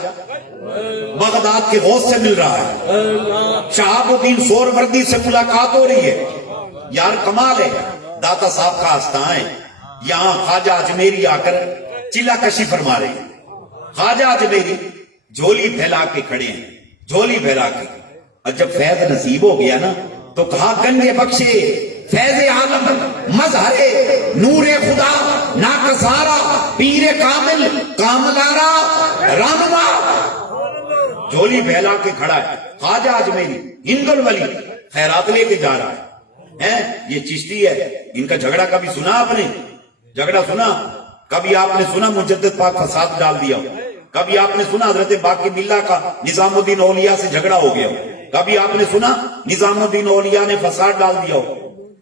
بغداد کے غوث سے مل رہا ہے، شہاب الدین سور وردی سے ملاقات ہو رہی ہے. یار کمال ہے. داتا صاحب کا آستان ہے. یہاں خواجہ اجمیری آ کر چلا کشی فرما رہے ہیں. خواجہ اجمیری جھولی پھیلا کے کھڑے ہیں، جھولی پھیلا کے. اور جب فیض نصیب ہو گیا نا تو کہا گنگے بخشے فیض عالم مظہر نور خدا ناکسارا پیر کامل کاملارا رانما. جھولی پھیلا کے کھڑا ہے خواجہ اجمیری ہند الولی، خیرات لے کے جا رہا ہے. ہیں یہ چشتی ہے، ان کا جھگڑا کبھی سنا آپ نے؟ جھگڑا سنا؟ کبھی آپ نے سنا مجدد پاک فساد ڈال دیا ہو؟ کبھی آپ نے سنا حضرت باقی باللہ کا نظام الدین اولیاء سے جھگڑا ہو گیا ہو؟ کبھی آپ نے سنا نظام الدین اولیاء نے فساد ڈال دیا ہو؟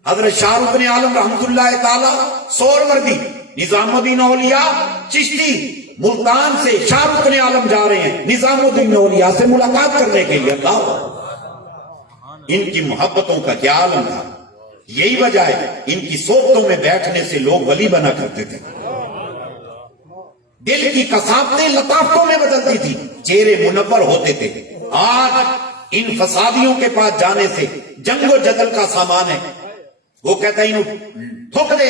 حضرت شاہ رخ نے عالم رحمت اللہ تعالی سہروردی نظام الدین اولیاء چشتی ملتان سے شاہ رخ نے عالم جا رہے ہیں نظام الدین اولیاء سے ملاقات کرنے کے لیے۔ اللہ، ان کی محبتوں کا کیا عالم تھا! یہی وجہ ہے ان کی صحبتوں میں بیٹھنے سے لوگ ولی بنا کرتے تھے۔ دل کی کثافتیں لطافتوں میں بدلتی تھی، چہرے منور ہوتے تھے۔ آج ان فسادیوں کے پاس جانے سے جنگ و جدل کا سامان ہے۔ وہ کہتا ہے انہوں تھوک دے،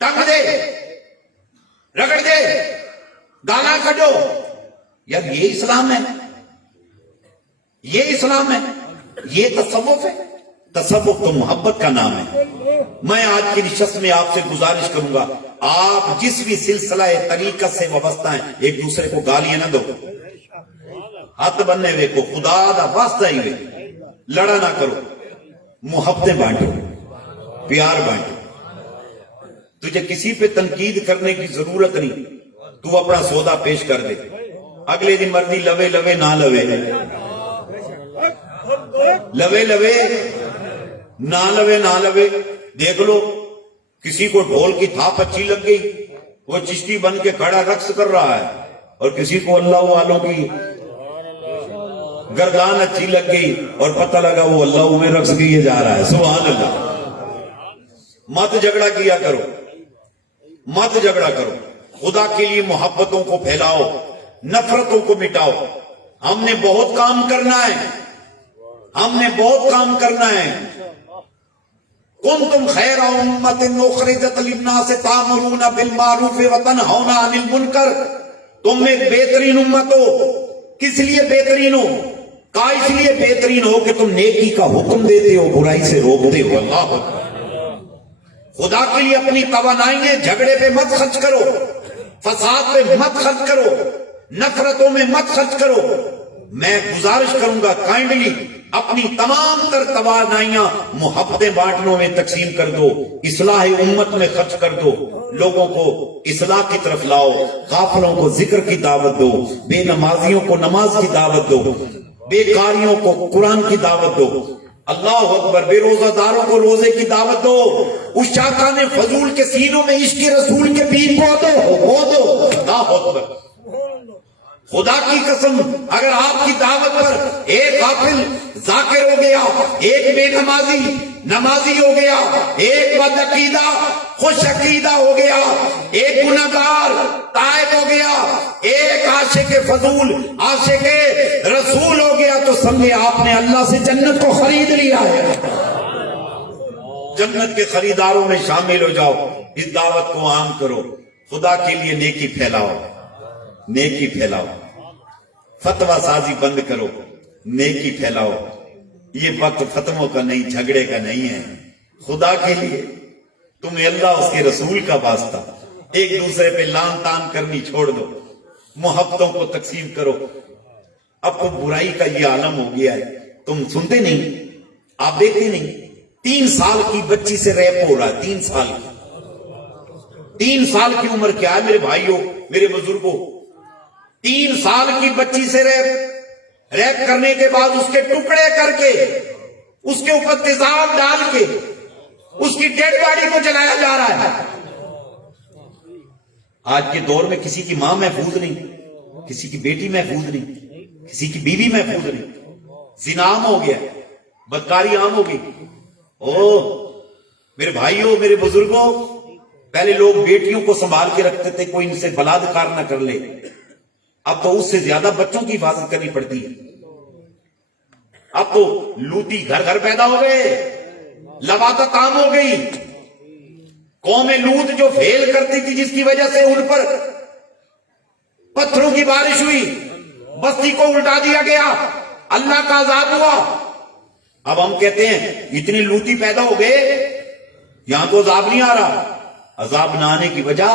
ٹنگ دے، رگڑ دے، گالا کڈو۔ یار یہ اسلام ہے؟ یہ اسلام ہے؟ یہ تصوف ہے؟ تصوف تو محبت کا نام ہے۔ میں آج کی نشست میں آپ سے گزارش کروں گا، آپ جس بھی سلسلہ طریقت سے وابستہ ہیں ایک دوسرے کو گالیاں نہ دو، ہاتھ بننے ہوئے کو خدا دا واسطہ ہی ہوئے لڑا نہ کرو، محبتیں بانٹو، پیار بانٹو۔ تجھے کسی پہ تنقید کرنے کی ضرورت نہیں، تو اپنا سودا پیش کر دے، اگلے دن مرضی لوے لوے نہ لوے، لوے لوے نہ لوے نہ لوے۔ دیکھ لو کسی کو ڈھول کی تھاپ اچھی لگ گئی، وہ چشتی بن کے کھڑا رقص کر رہا ہے، اور کسی کو اللہ والوں کی گردان اچھی لگ گئی اور پتہ لگا وہ اللہ میں رقص کیے جا رہا ہے۔ سبحان اللہ۔ مت جھگڑا کیا کرو، مت جھگڑا کرو، خدا کے لیے محبتوں کو پھیلاؤ، نفرتوں کو مٹاؤ۔ ہم نے بہت کام کرنا ہے، ہم نے بہت کام کرنا ہے۔ کنتم خیر امت اخرجت للناس تأمرون بالمعروف وتنہون عن المنکر۔ تم میں بہترین امت ہو۔ کس لیے بہترین ہو؟ اس لیے بہترین ہو کہ تم نیکی کا حکم دیتے ہو، برائی سے روکتے ہو۔ اللہ اکبر۔ خدا کے لیے اپنی توانائیاں جھگڑے پہ مت خرچ کرو، فساد پہ مت خرچ کرو، نفرتوں میں مت خرچ کرو۔ میں گزارش کروں گا کائنڈلی اپنی تمام تر توانائیاں محبتیں بانٹنوں میں تقسیم کر دو، اصلاح امت میں خرچ کر دو، لوگوں کو اصلاح کی طرف لاؤ، غافلوں کو ذکر کی دعوت دو، بے نمازیوں کو نماز کی دعوت دو، بے قاریوں کو قرآن کی دعوت دو۔ اللہ اکبر۔ بے روزہ داروں کو روزے کی دعوت دو، اس شاکان فضول کے سینوں میں عشق رسول کے بیج بو دو۔ اللہ اکبر۔ خدا کی قسم اگر آپ کی دعوت پر ایک غافل ذاکر ہو گیا، ایک بے نمازی نمازی ہو گیا، ایک بد عقیدہ خوش عقیدہ ہو گیا، ایک گنہگار تائب ہو گیا، ایک عاشق فضول عاشق رسول ہو گیا، تو سمجھے آپ نے اللہ سے جنت کو خرید لیا ہے۔ جنت کے خریداروں میں شامل ہو جاؤ، اس دعوت کو عام کرو، خدا کے لیے نیکی پھیلاؤ، نیکی پھیلاؤ، فتویٰ سازی بند کرو، نیکی پھیلاؤ۔ یہ وقت فتووں کا نہیں، جھگڑے کا نہیں ہے۔ خدا کے لیے تمہیں اللہ اس کے رسول کا واسطہ، ایک دوسرے پہ لان تان کرنی چھوڑ دو، محبتوں کو تقسیم کرو۔ اب تو برائی کا یہ عالم ہو گیا ہے، تم سنتے نہیں، آپ دیکھتے نہیں۔ 3 سال کی بچی سے ریپ ہو رہا ہے، 3 سال کی، 3 سال کی عمر کیا ہے میرے بھائیوں، میرے بزرگوں، 3 سال کی بچی سے ریپ کرنے کے بعد اس کے ٹکڑے کر کے، اس کے اوپر تیزاب ڈال کے، اس کی ڈیڈ باڈی کو جلایا جا رہا ہے۔ آج کے دور میں کسی کی ماں محفوظ نہیں، کسی کی بیٹی محفوظ نہیں، کسی کی بیوی محفوظ نہیں، زنا عام ہو گیا، بدکاری عام ہو گئی۔ میرے بھائیوں، میرے بزرگوں، پہلے لوگ بیٹیوں کو سنبھال کے رکھتے تھے، کوئی ان سے بلاذکار نہ کر لے، اب تو اس سے زیادہ بچوں کی حفاظت کرنی پڑتی ہے۔ اب تو لوٹی گھر گھر پیدا ہو گئے، لواطت عام ہو گئی۔ قوم لوط جو فیل کرتی تھی، جس کی وجہ سے ان پر پتھروں کی بارش ہوئی، بستی کو الٹا دیا گیا، اللہ کا عذاب ہوا۔ اب ہم کہتے ہیں اتنے لوٹی پیدا ہو گئے، یہاں تو عذاب نہیں آ رہا۔ عذاب نہ آنے کی وجہ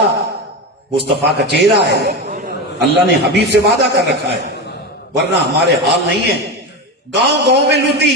مصطفیٰ کا چہرہ ہے، اللہ نے حبیب سے وعدہ کر رکھا ہے، ورنہ ہمارے حال نہیں ہے۔ گاؤں گاؤں میں لوٹی،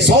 100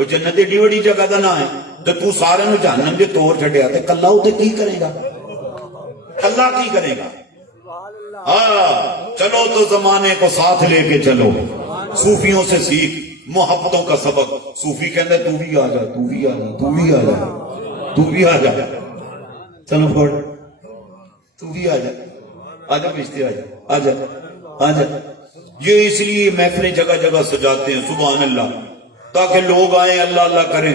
وہ جنت ایڈی وڈی جگہ دا نہ ہے تو تو سارے نو جہنم دے توڑ چھڈیا تے کلا اوتے کی کرے گا؟ کلا کی کرے گا؟ چلو تو زمانے کو ساتھ لے کے چلو، صوفیوں سے سیکھ محبتوں کا سبق۔ صوفی کہندے تو بھی آ جا، تو بھی آ جا، تو بھی آ جا، تو بھی آ جا، چلو پڑھ، تو بھی آ جا، آ جا بشتی، آ جا، آ جا، آ جا۔ یہ اس لیے محفلیں جگہ جگہ سجاتے ہیں، سبحان اللہ، تاکہ لوگ آئیں اللہ اللہ کریں،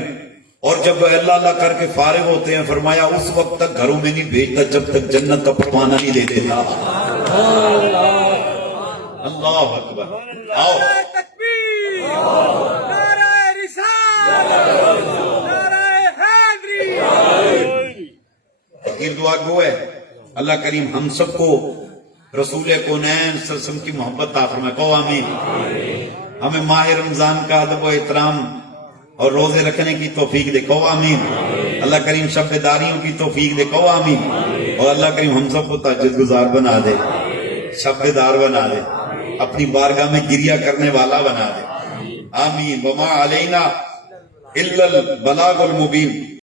اور جب اللہ اللہ کر کے فارغ ہوتے ہیں فرمایا اس وقت تک گھروں میں نہیں بھیجتا جب تک جنت کا پکوانا نہیں دے دیتا۔ اللہ اکبر۔ آؤ تکبیر، نعرہ رسالت، نعرہ حیدری۔ آخر دعا گو ہے اللہ کریم ہم سب کو رسول کونین صلی اللہ علیہ وسلم کی محبت عطا فرمائے، کہو آمین۔ ہمیں ماہ رمضان کا ادب و احترام اور روزے رکھنے کی توفیق دے، کہو آمین۔ اللہ کریم شب داریوں کی توفیق دے، کہو آمین۔ اور اللہ کریم ہم سب کو تہجد گزار بنا دے، شب دار بنا دے، اپنی بارگاہ میں گریہ کرنے والا بنا دے، آمین۔ وما علینا الا البلاغ المبین۔